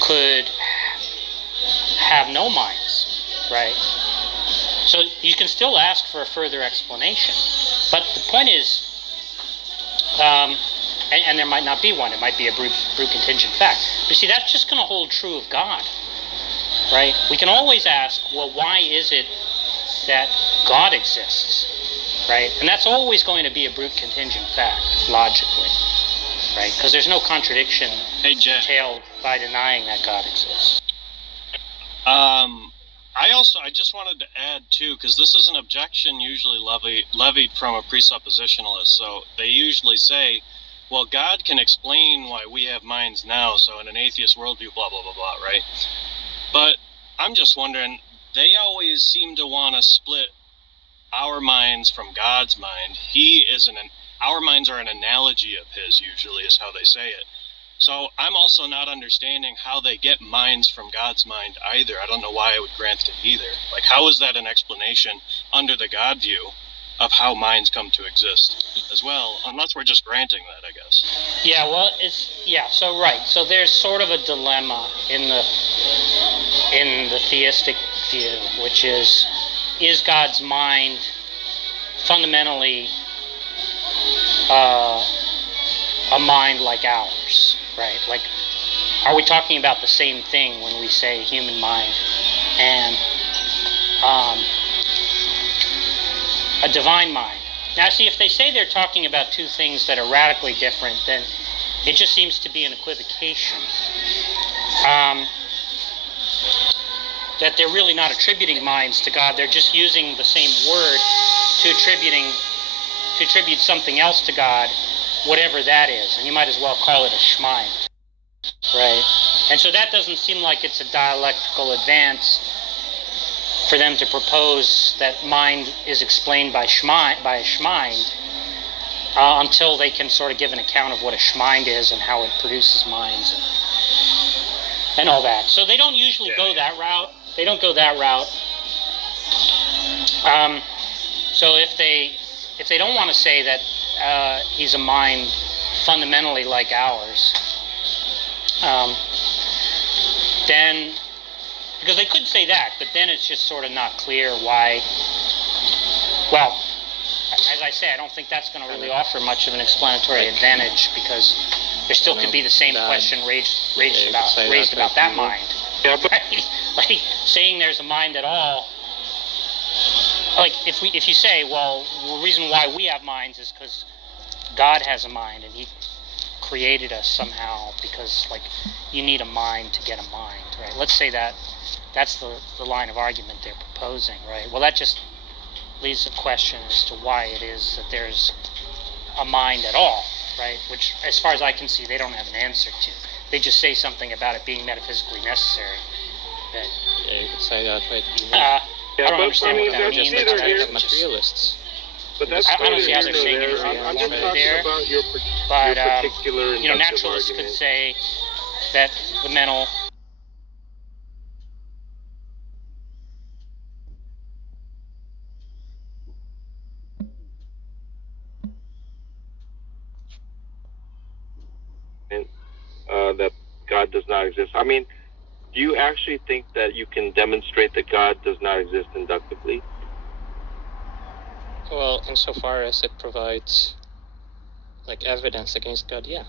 could have no minds, right? So you can still ask for a further explanation. But the point is, and there might not be one, it might be a brute contingent fact. But see, that's just going to hold true of God, right? We can always ask, well, why is it that God exists, right? And that's always going to be a brute contingent fact, logically, right? Because there's no contradiction entailed by denying that God exists. I just wanted to add too, because this is an objection usually levied from a presuppositionalist. So they usually say, well, God can explain why we have minds now, so in an atheist worldview, blah, blah, blah, blah, right? But I'm just wondering, they always seem to want to split our minds from God's mind. Our minds are an analogy of his, usually, is how they say it. So I'm also not understanding how they get minds from God's mind either. I don't know why I would grant it either. Like, how is that an explanation under the God view of how minds come to exist as well? Unless we're just granting that, I guess. Yeah, well, so right. So there's sort of a dilemma in the theistic view, which is God's mind fundamentally a mind like ours, right? Like, are we talking about the same thing when we say human mind and a divine mind? Now, see, if they say they're talking about two things that are radically different, then it just seems to be an equivocation. That they're really not attributing minds to God. They're just using the same word to attribute something else to God, whatever that is. And you might as well call it a shmind, right? And so that doesn't seem like it's a dialectical advance for them to propose that mind is explained by a shmind until they can sort of give an account of what a shmind is and how it produces minds and all that. So they don't usually go that route. They don't go that route. So if they don't want to say that he's a mind fundamentally like ours, then, because they could say that, but then it's just sort of not clear why. Well, as I say, I don't think that's going to really offer much of an explanatory advantage, because there still could be the same question raised about that mind. Yeah, but like saying there's a mind at all. Like if you say, well, the reason why we have minds is because God has a mind and He created us somehow, because like you need a mind to get a mind, right? Let's say that's the line of argument they're proposing, right? Well, that just leaves a question as to why it is that there's a mind at all, right? Which, as far as I can see, they don't have an answer to. They just say something about it being metaphysically necessary. That, yeah, you could say that, but I don't understand what that means. They're materialists. But that's I don't see how they're saying there. anything I'm just talking there. about your But particular naturalists argument. could say that the mental. That God does not exist. I mean, do you actually think that you can demonstrate that God does not exist inductively? Well, insofar as it provides like evidence against God, yeah.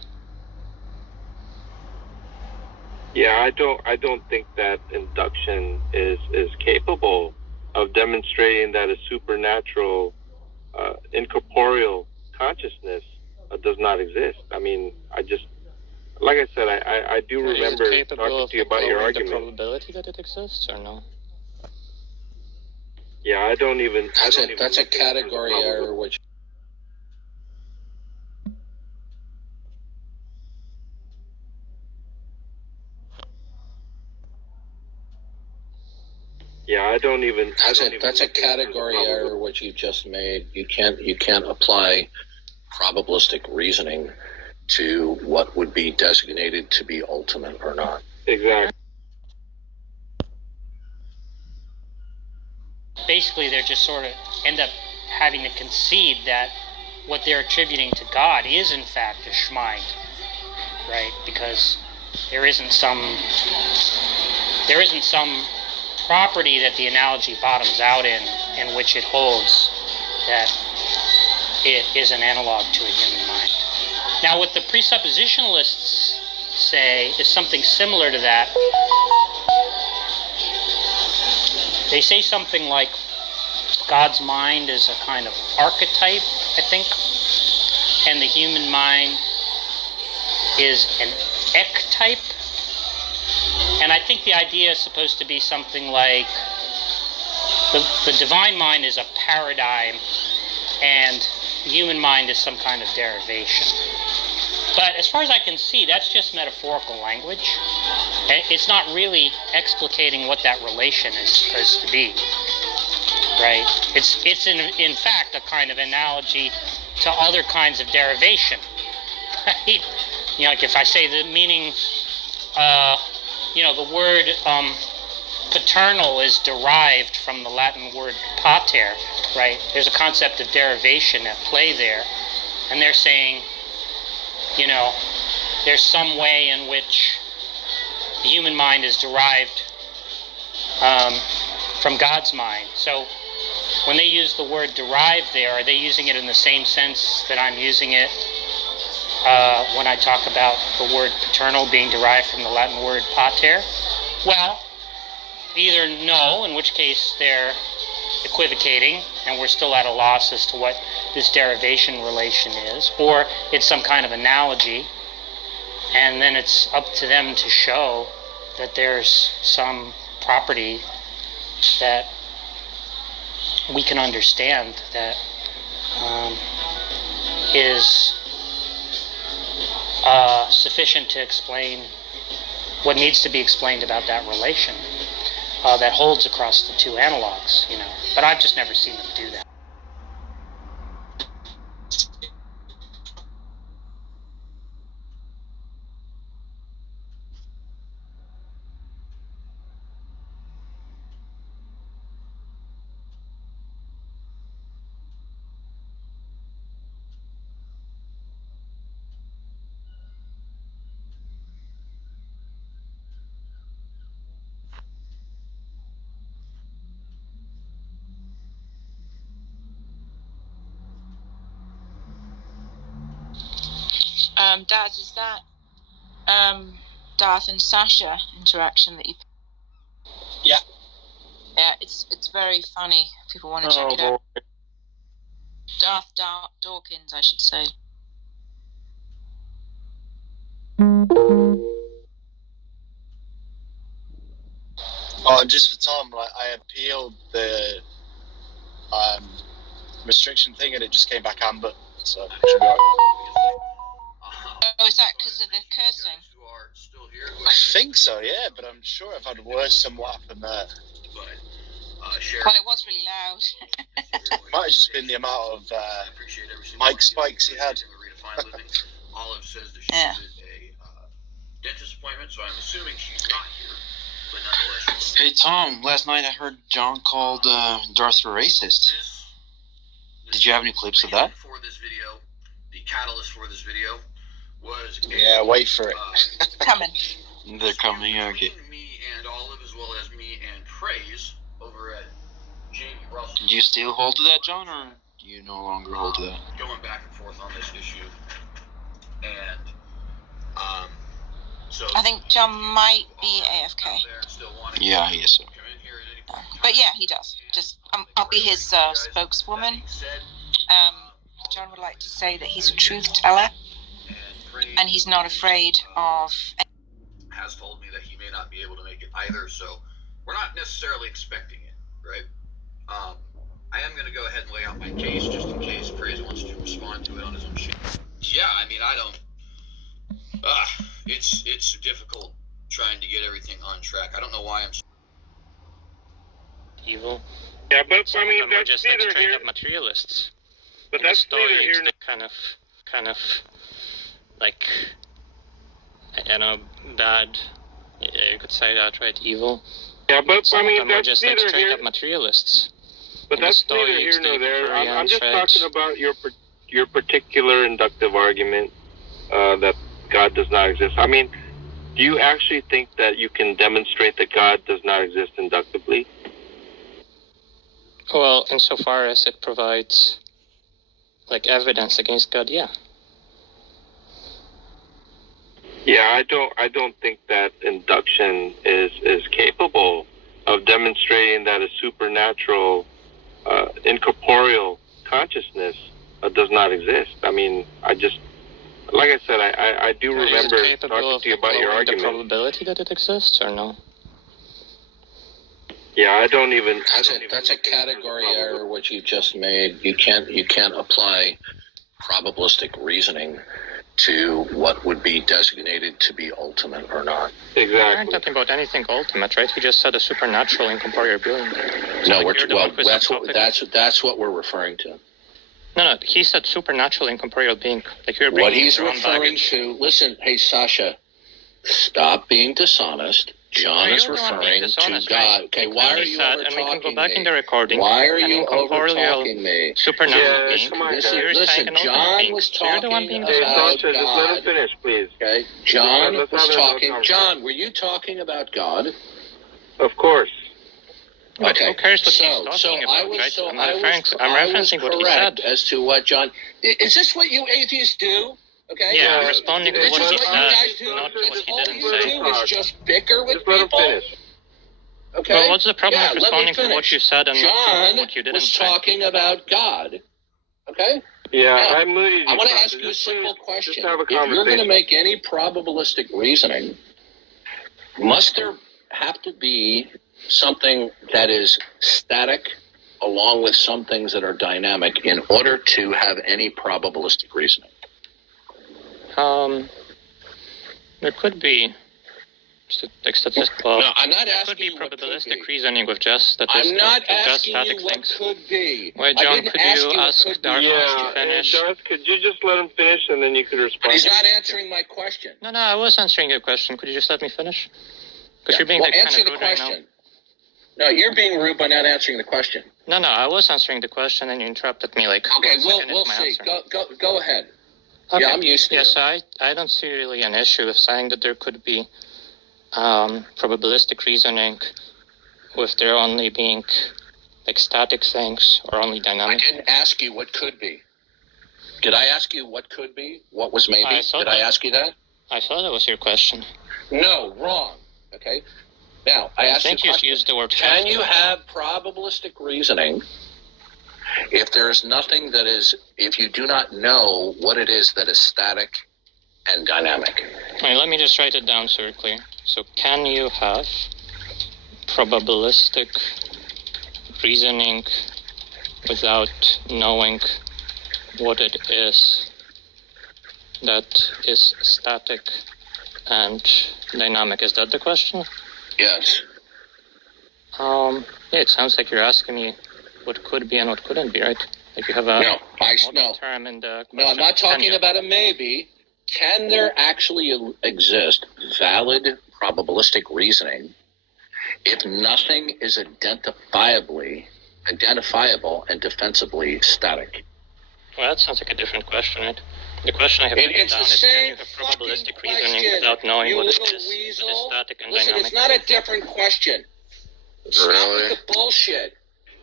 Yeah, I don't think that induction is capable of demonstrating that a supernatural, incorporeal consciousness does not exist. I mean, like I said, I do remember talking to you about your argument. The probability that it exists, or no? Yeah, I don't even. That's a category error, which. Yeah, I don't even. That's a category error which you just made. You can't apply probabilistic reasoning to what would be designated to be ultimate or not. Exactly. Basically, they're just sort of end up having to concede that what they're attributing to God is in fact a shmind, right? Because there isn't some property that the analogy bottoms out in which it holds that it is an analog to a human mind. Now, what the presuppositionalists say is something similar to that. They say something like God's mind is a kind of archetype, I think, and the human mind is an ectype. And I think the idea is supposed to be something like the divine mind is a paradigm and the human mind is some kind of derivation. But as far as I can see, that's just metaphorical language. It's not really explicating what that relation is supposed to be, right? It's in fact a kind of analogy to other kinds of derivation, right? You know, like if I say the meaning, you know, the word paternal is derived from the Latin word pater, right? There's a concept of derivation at play there. And they're saying, you know, there's some way in which the human mind is derived from God's mind. So when they use the word derived there, are they using it in the same sense that I'm using it when I talk about the word paternal being derived from the Latin word pater? Well, either no, in which case they're equivocating and we're still at a loss as to what this derivation relation is, or it's some kind of analogy, and then it's up to them to show that there's some property that we can understand that is sufficient to explain what needs to be explained about that relation that holds across the two analogs, you know. But I've just never seen them do that. Daz, is that Darth and Sasha interaction that you? Yeah. Yeah, it's very funny. If people want to check it out. Darth Dawkins, I should say. Oh, and just for Tom, like, I appealed the restriction thing and it just came back amber, so it should be all right. Oh, is that because of the cursing? I think so, yeah, but I'm sure I've had worse than what happened there. Well, it was really loud. Might have just been the amount of mic spikes he had. Olive says that Yeah. she's a dentist appointment, so I'm assuming she's not here. But nonetheless, Hey Tom, last night I heard John called Darth a racist. Did you have any clips of that? for this video, the catalyst for this video was Yeah, wait for it. Coming. They're coming, okay. me and Olive, as well as me and Praise over at Jamie Russell. Do you still hold to that, John, or do you no longer hold to that? Going back and forth on this issue, and so I think John might be AFK. Yeah, I guess so. But yeah, he does. Just I'll be his spokeswoman. John would like to say that he's a truth teller, and he's not afraid of. Has told me that he may not be able to make it either, so we're not necessarily expecting it, right? I am going to go ahead and lay out my case just in case Praise wants to respond to it on his own shit. Yeah, I mean, I don't. It's difficult trying to get everything on track. I don't know why I'm evil. Yeah, but Some I mean of them are that's just like neither straight here. up materialists. But In the that's story, neither here. it's kind of like, I don't know, bad. Yeah, you could say that, right? Evil. Yeah, but Some I of mean them are that's just like neither straight here. up materialists. But In the that's story, neither it's here nor the there. I'm Korean just thread. talking about your particular inductive argument that God does not exist. I mean, do you actually think that you can demonstrate that God does not exist inductively? Well, insofar as it provides like evidence against God, yeah. Yeah, I don't think that induction is capable of demonstrating that a supernatural, incorporeal consciousness does not exist. I mean, like I said, I do remember Is it capable talking of to you about your the argument. probability that it exists, or no? Yeah, I don't even. That's a category error what you just made. You can't apply probabilistic reasoning to what would be designated to be ultimate or not. Exactly. I aren't talking about anything ultimate, right? You just said a supernatural incorporeal being. No, Like, you're the one who's that's topic. what we're referring to. No, he said supernatural incorporeal being. Like you're What bringing he's your own referring baggage. to, listen, hey, Sasha, stop being dishonest. John No, is you're the one being referring to dishonest, God. right? Okay, He why are clearly you said, and we can go over-talking back in me? the recording. Why are an you incorporeal over-talking me? supernatural Yeah, being. come on, Listen, guys. You're saying listen, an ultimate John being. was So you're the one talking being Hey, about Sasha, just let him God. finish, please. Okay, John Let's was have another talking. conversation. John, were you talking about God? Of course. But Okay, who cares what he's so talking I about, was right? so I'm I referring was to, I'm I was referencing what he correct said. as to what John. Is this what you atheists do? Okay. Yeah, I'm responding to This what is he what you said, guys do. not to what he All didn't you say. do is just bicker with Just let him people. finish. Okay. Well, what's the problem Yeah, with let me responding to what finish. you said and not John to what you didn't was say? talking about God. Okay. Yeah, Now, I muted you. I want to Sasha. ask you a Just simple please, question. Just have a If you're going to conversation. make any probabilistic reasoning, must there have to be something that is static along with some things that are dynamic in order to have any probabilistic reasoning? There could be statistical. No, I'm not there asking could be you what could probabilistic be. reasoning with just statistics. I'm not with just asking static you what things. could be. Wait, I John, didn't could ask you you what ask could be. Darth Yeah, to finish? Darth, could you just let him finish and then you could But respond? he's not answering my question. No, I was answering your question. Could you just let me finish? Because Yeah. you're being Well, like, answer kind the of rude right now. question. No, you're being rude by not answering the question. No, I was answering the question and you interrupted me like Okay, 1 we'll second into my see. answer. Go ahead. Okay. Yeah, I'm used to Yeah, it. so I don't see really an issue with saying that there could be probabilistic reasoning with there only being like static things or only I dynamic. didn't ask you what could be. Did I ask you what could be? What was maybe? I thought Did I that- ask you that? I thought that was your question. No, wrong. Okay. Now, I I asked think you you a question. used the word Can fact. you have probabilistic reasoning if there is nothing that is, if you do not know what it is that is static and dynamic? All right, let me just write it down so we're clear. So can you have probabilistic reasoning without knowing what it is that is static and dynamic? Is that the question? Yes. Yeah, it sounds like you're asking me what could be and what couldn't be, right? Like you have a model term in the question. No, I'm not Can talking you? about a maybe. Can there actually exist valid probabilistic reasoning if nothing is identifiable and defensibly static? Well, that sounds like a different question, right? The question I have written It's down the is can same you have probabilistic fucking reasoning question, without knowing you what it little is weasel. that is static and Listen, dynamic? it's not a different question. Stop Really? with the bullshit.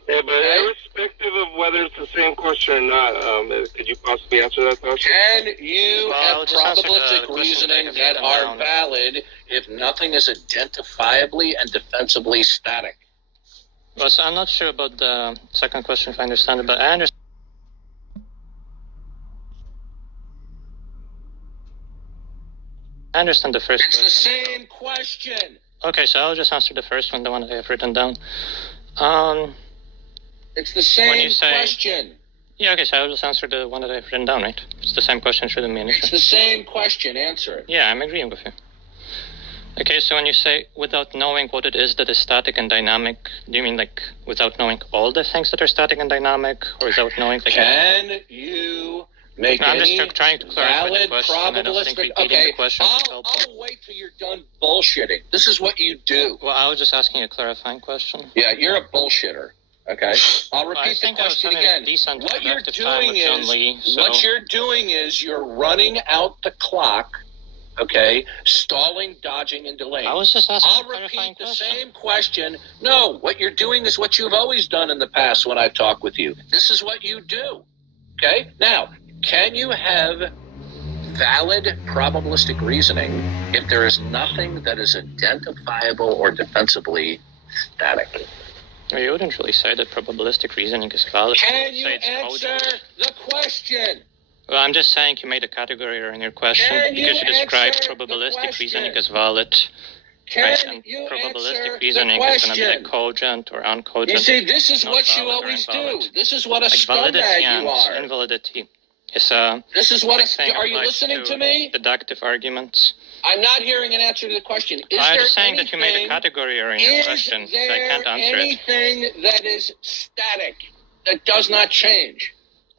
Yeah, but irrespective of whether it's the same question or not, could you possibly answer that question? Can you Well, have I'll just answer the probabilistic questions I reasoning have that written are down. valid if nothing is identifiably and defensibly static? Well, so I'm not sure about the second question if I understand it, but I understand. I understand the first It's the question. same question. Okay, so I'll just answer the first one, the one that I have written down. It's the When you same say- question. Yeah, okay, so I'll just answer the one that I've written down, right? It's the same question, shouldn't be an It's issue. the same question. Answer it. Yeah, I'm agreeing with you. Okay, so when you say without knowing what it is that is static and dynamic, do you mean like without knowing all the things that are static and dynamic, or without knowing like... Can you make No, I'm any just trying to clarify the valid question. I don't think probabilistic? repeating Okay, the question would I'll help. wait till you're done bullshitting. This is what you do. Well, I was just asking a clarifying question. Yeah, you're a bullshitter. Okay, I'll I repeat the think I was question having a again. decent What you're productive time doing with John is Lee, so... what you're doing is you're running out the clock. Okay, stalling, dodging, and delaying. I was just asking I'll a clarifying repeat the question. same question. No, what you're doing is what you've always done in the past when I've talked with you. This is what you do. Okay? Now, can you have valid probabilistic reasoning if there is nothing that is identifiable or defensively static? Well, you wouldn't really say that probabilistic reasoning is valid. Can You'd you say it's answer cogent. the question? Well, I'm just saying you made a category error in your question Can you because you described answer the probabilistic question? reasoning as valid. Can right? And you probabilistic answer reasoning the is going to be question? like cogent or uncogent. You see, this is not what you valid or always do. invalid. This is what a Like validity scumbag you and are. invalidity is This is what like are you listening to me? Deductive arguments. I'm not hearing an answer to the question. Is I'm there just saying that you made a anything- category error in your Is question, so I there can't answer it. anything that is static, that does not change?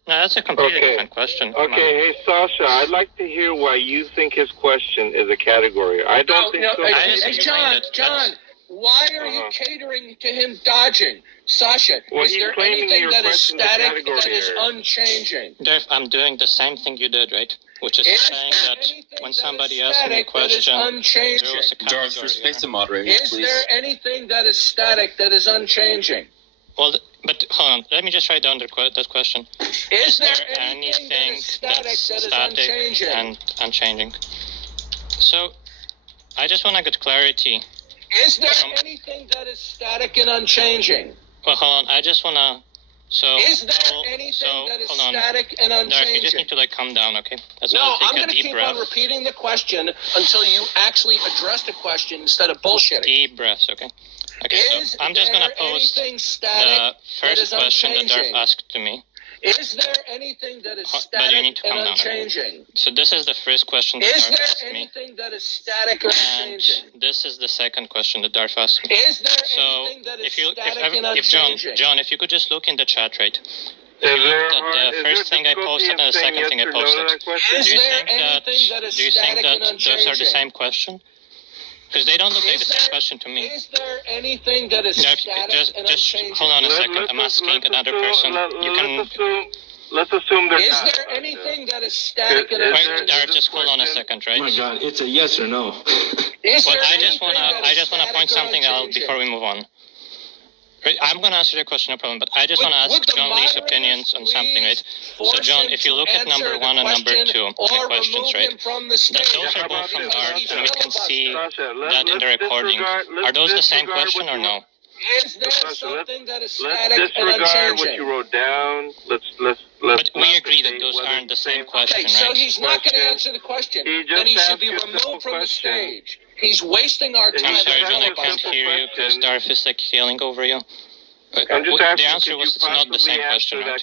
No, that's a completely different question. Come Okay, hey Sasha, I'd like to hear why you think his question is a category. I don't think so. Hey, John, why are you catering to him dodging? Sasha, is there anything that is static that is unchanging? Dave, I'm doing the same thing you did, right? Which is saying that when somebody asks me a question, there was a Darth, respect the moderator, please. Is there anything that is static that is unchanging? Well, but hold on. Let me just write down that question. Is there anything that's static and unchanging? So, I just want to get clarity. Is there anything that is static and unchanging? Well, hold on. I just want to... Is there anything that is static and unchanging? Darth, you just need to calm down, okay? I'm going to keep on repeating the question until you actually address the question instead of bullshitting. Deep breaths, okay? Okay, so I'm just going to pose the first question that Darth asked to me. Is there anything that is static and unchanging? So this is the first question that Darth asked me. Is there anything that is static or unchanging? This is the second question that Darth asked me. Is there anything that is static and unchanging? John, if you could just look in the chat, right? The first thing I posted and the second thing I posted. Do you think that those are the same question? Because they don't look like the same question to me. Is there anything that is static and unchanging? Hold on a second. I'm asking another person. Let's assume they're not. Is there anything that is static and unchanging? Just hold on a second, right? Oh my God, it's a yes or no. I just wanna point something out before we move on. I'm going to answer your question, no problem, but I just want to ask John Lee's opinions on something, right? So, John, if you look at number 1 and number 2, the questions, right? Those are both from Darth, and we can see that in the recording. Are those the same question or no? Is there something that is static Let's disregard what you wrote down. But we agree that those aren't the same question, right? So he's not going to answer the question. Then he should be removed from the stage. He's wasting our time. I'm sorry, John, I can't hear you because Darth is yelling over you. I'm just asking, the answer was it's not the same question, right?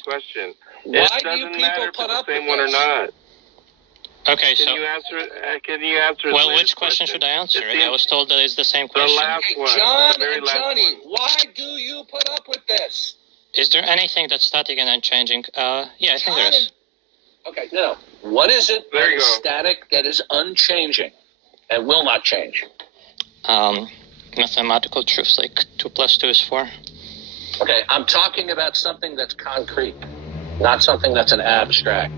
Why do you people put up with one or not? Okay, so... Can you answer well, which question should I answer? I was told that it's the same question. The last one. John and Johnny, why do you put up with this? Is there anything that's static and unchanging? Yeah, I think there is. Okay, no. What is it that is static that is unchanging and will not change? Mathematical truths like 2 + 2 is 4. Okay, I'm talking about something that's concrete, not something that's an abstract.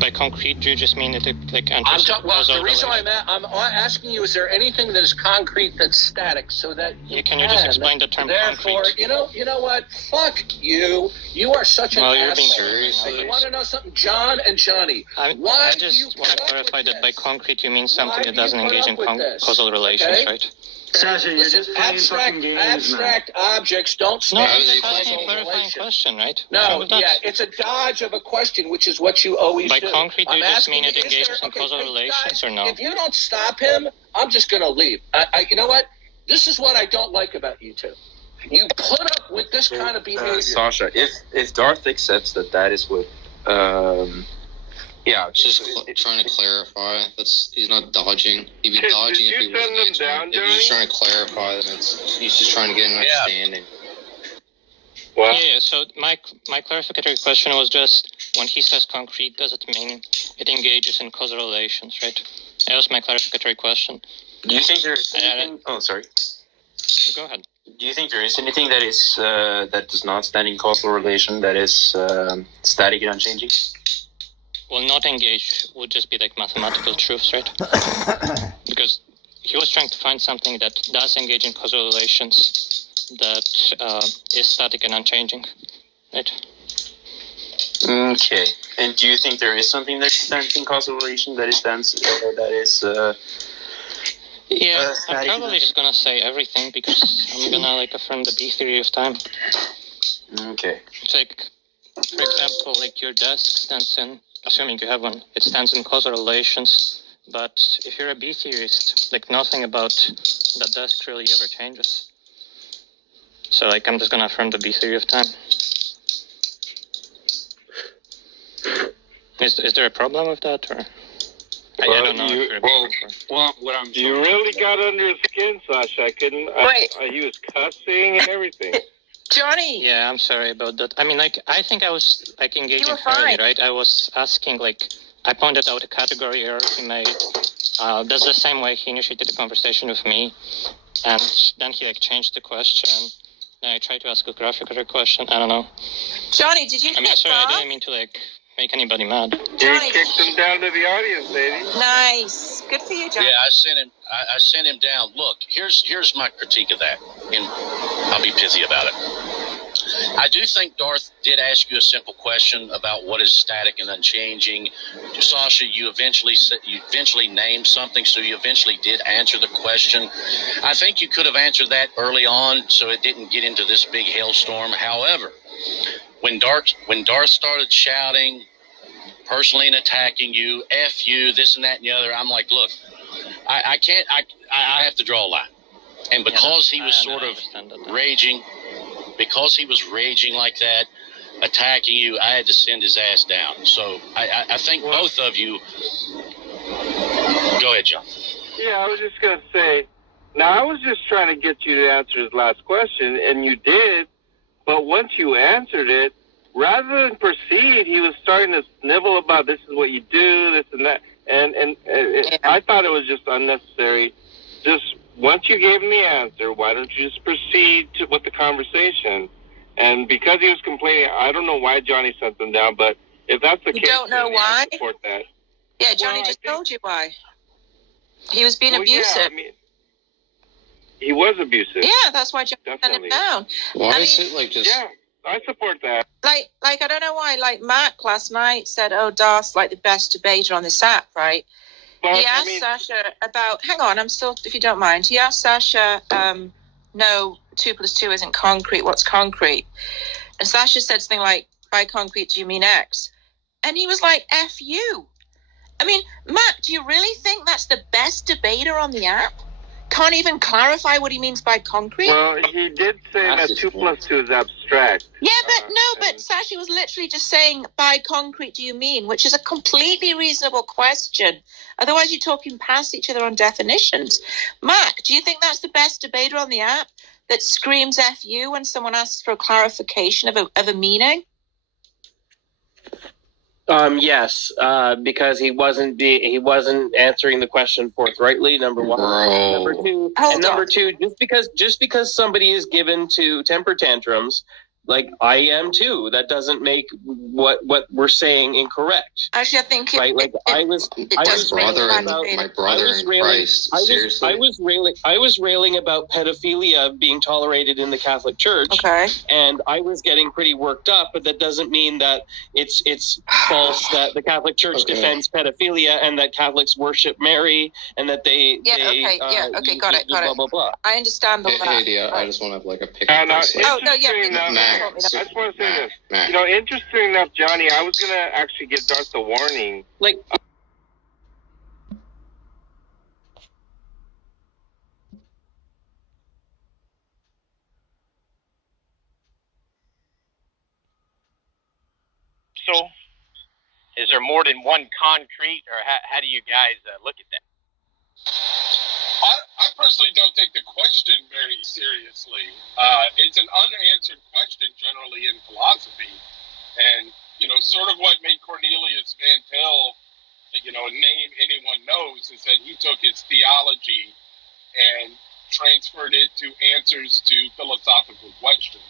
By concrete, do you just mean that it enters the reason why I'm asking you, is there anything that is concrete that's static so that can you just explain the term concrete? You know what? Fuck you. You are such an asshole. You want to know something? John and Johnny, I just want to clarify that by concrete you mean something that doesn't engage in causal relations, right? Sasha, you're just playing fucking games, abstract objects don't stand for causal relation. Question, right? No, it's a dodge of a question, which is what you always do. By concrete, do you just mean it engages in causal relations or no? If you don't stop him, I'm just going to leave. You know what? This is what I don't like about you two. You put up with this kind of behavior. Sasha, if Darth accepts that is what... yeah, just trying to clarify. He's not dodging. He'd be dodging if he wasn't answering. If he's trying to clarify, then he's just trying to get an understanding. Well, yeah. So my clarificatory question was just when he says concrete, does it mean it engages in causal relations, right? That was my clarificatory question. Do you think there is anything? Oh, sorry. Go ahead. Do you think there is anything that is that does not stand in causal relation that is static and unchanging? Well, not engage would just be like mathematical truths, right? Because he was trying to find something that does engage in causal relations that is static and unchanging, right? Okay. And do you think there is something that stands in causal relation that yeah, I'm probably just gonna say everything because I'm gonna affirm the B theory of time. Okay. It's for example, your desk stands in, assuming you have one, it stands in causal relations. But if you're a B theorist, nothing about the desk really ever changes. So I'm just gonna affirm the B theory of time. Is there a problem with that, or? I don't know. You really got under his skin, Sasha. I couldn't. He was cussing and everything. Johnny. Yeah, I'm sorry about that. I mean, like, I think I was like engaging You were fairly, fine. right? I was asking, like, I pointed out a category error he made. That's the same way he initiated the conversation with me, and then he like changed the question. Then I tried to ask a graphical question. I don't know. Johnny, did you I mean, hit sorry, I Garth? didn't mean to like make anybody mad. Johnny, You kicked him down to the audience, lady. nice. Good for you, Johnny. Yeah, I sent him down. Look, here's my critique of that, and I'll be pithy about it. I do think Darth did ask you a simple question about what is static and unchanging. Sasha, you eventually named something, so you eventually did answer the question. I think you could have answered that early on, so it didn't get into this big hailstorm. However, when Darth started shouting, personally and attacking you, F you, this and that and the other, I'm like, look, I can't. I have to draw a line, and because he was sort of raging. Because he was raging like that, attacking you, I had to send his ass down. So I think both of you. Go ahead, John. Yeah, I was just going to say, now I was just trying to get you to answer his last question, and you did, but once you answered it, rather than proceed, he was starting to snivel about this is what you do, this and that, and I thought it was just unnecessary. Just once you gave him the answer, why don't you just proceed with the conversation? And because he was complaining, I don't know why Johnny sent them down, but if that's the case, don't know then why? I support that. Yeah, Johnny just told you why. He was being abusive. Yeah, I mean, he was abusive. Yeah, that's why Johnny sent him down. Why is it like just? Yeah, I support that. Like I don't know why. Like Mac last night said, "Oh, Darth's like the best debater on this app," right? But, he asked Sasha about. Hang on, I'm still. If you don't mind, he asked Sasha, "No, 2 + 2 isn't concrete. What's concrete?" And Sasha said something like, "By concrete, do you mean X?" And he was like, "F you." I mean, Mac, do you really think that's the best debater on the app? Can't even clarify what he means by concrete? Well, he did say that 2 + 2 is abstract. Yeah, but Sasha was literally just saying, by concrete do you mean? Which is a completely reasonable question. Otherwise, you're talking past each other on definitions. Mac, do you think that's the best debater on the app that screams F you when someone asks for a clarification of a meaning? Yes, because he wasn't answering the question forthrightly. Number one, number two, just because somebody is given to temper tantrums, like I am too, that doesn't make what we're saying incorrect. Actually, I think I was railing about pedophilia being tolerated in the Catholic Church, and I was getting pretty worked up. But that doesn't mean that it's false that the Catholic Church defends pedophilia and that Catholics worship Mary and that they got it. Blah blah blah. I understand all that. Hey, Dia, I just want to have like a pick. I just want to say this. You know, interesting enough, Johnny, I was going to actually give Darth a warning. Like, So, is there more than one concrete, or how do you guys look at that? I personally don't take the question very seriously. It's an unanswered question generally in philosophy. And, you know, sort of what made Cornelius Van Til, you know, a name anyone knows, is that he took his theology and transferred it to answers to philosophical questions.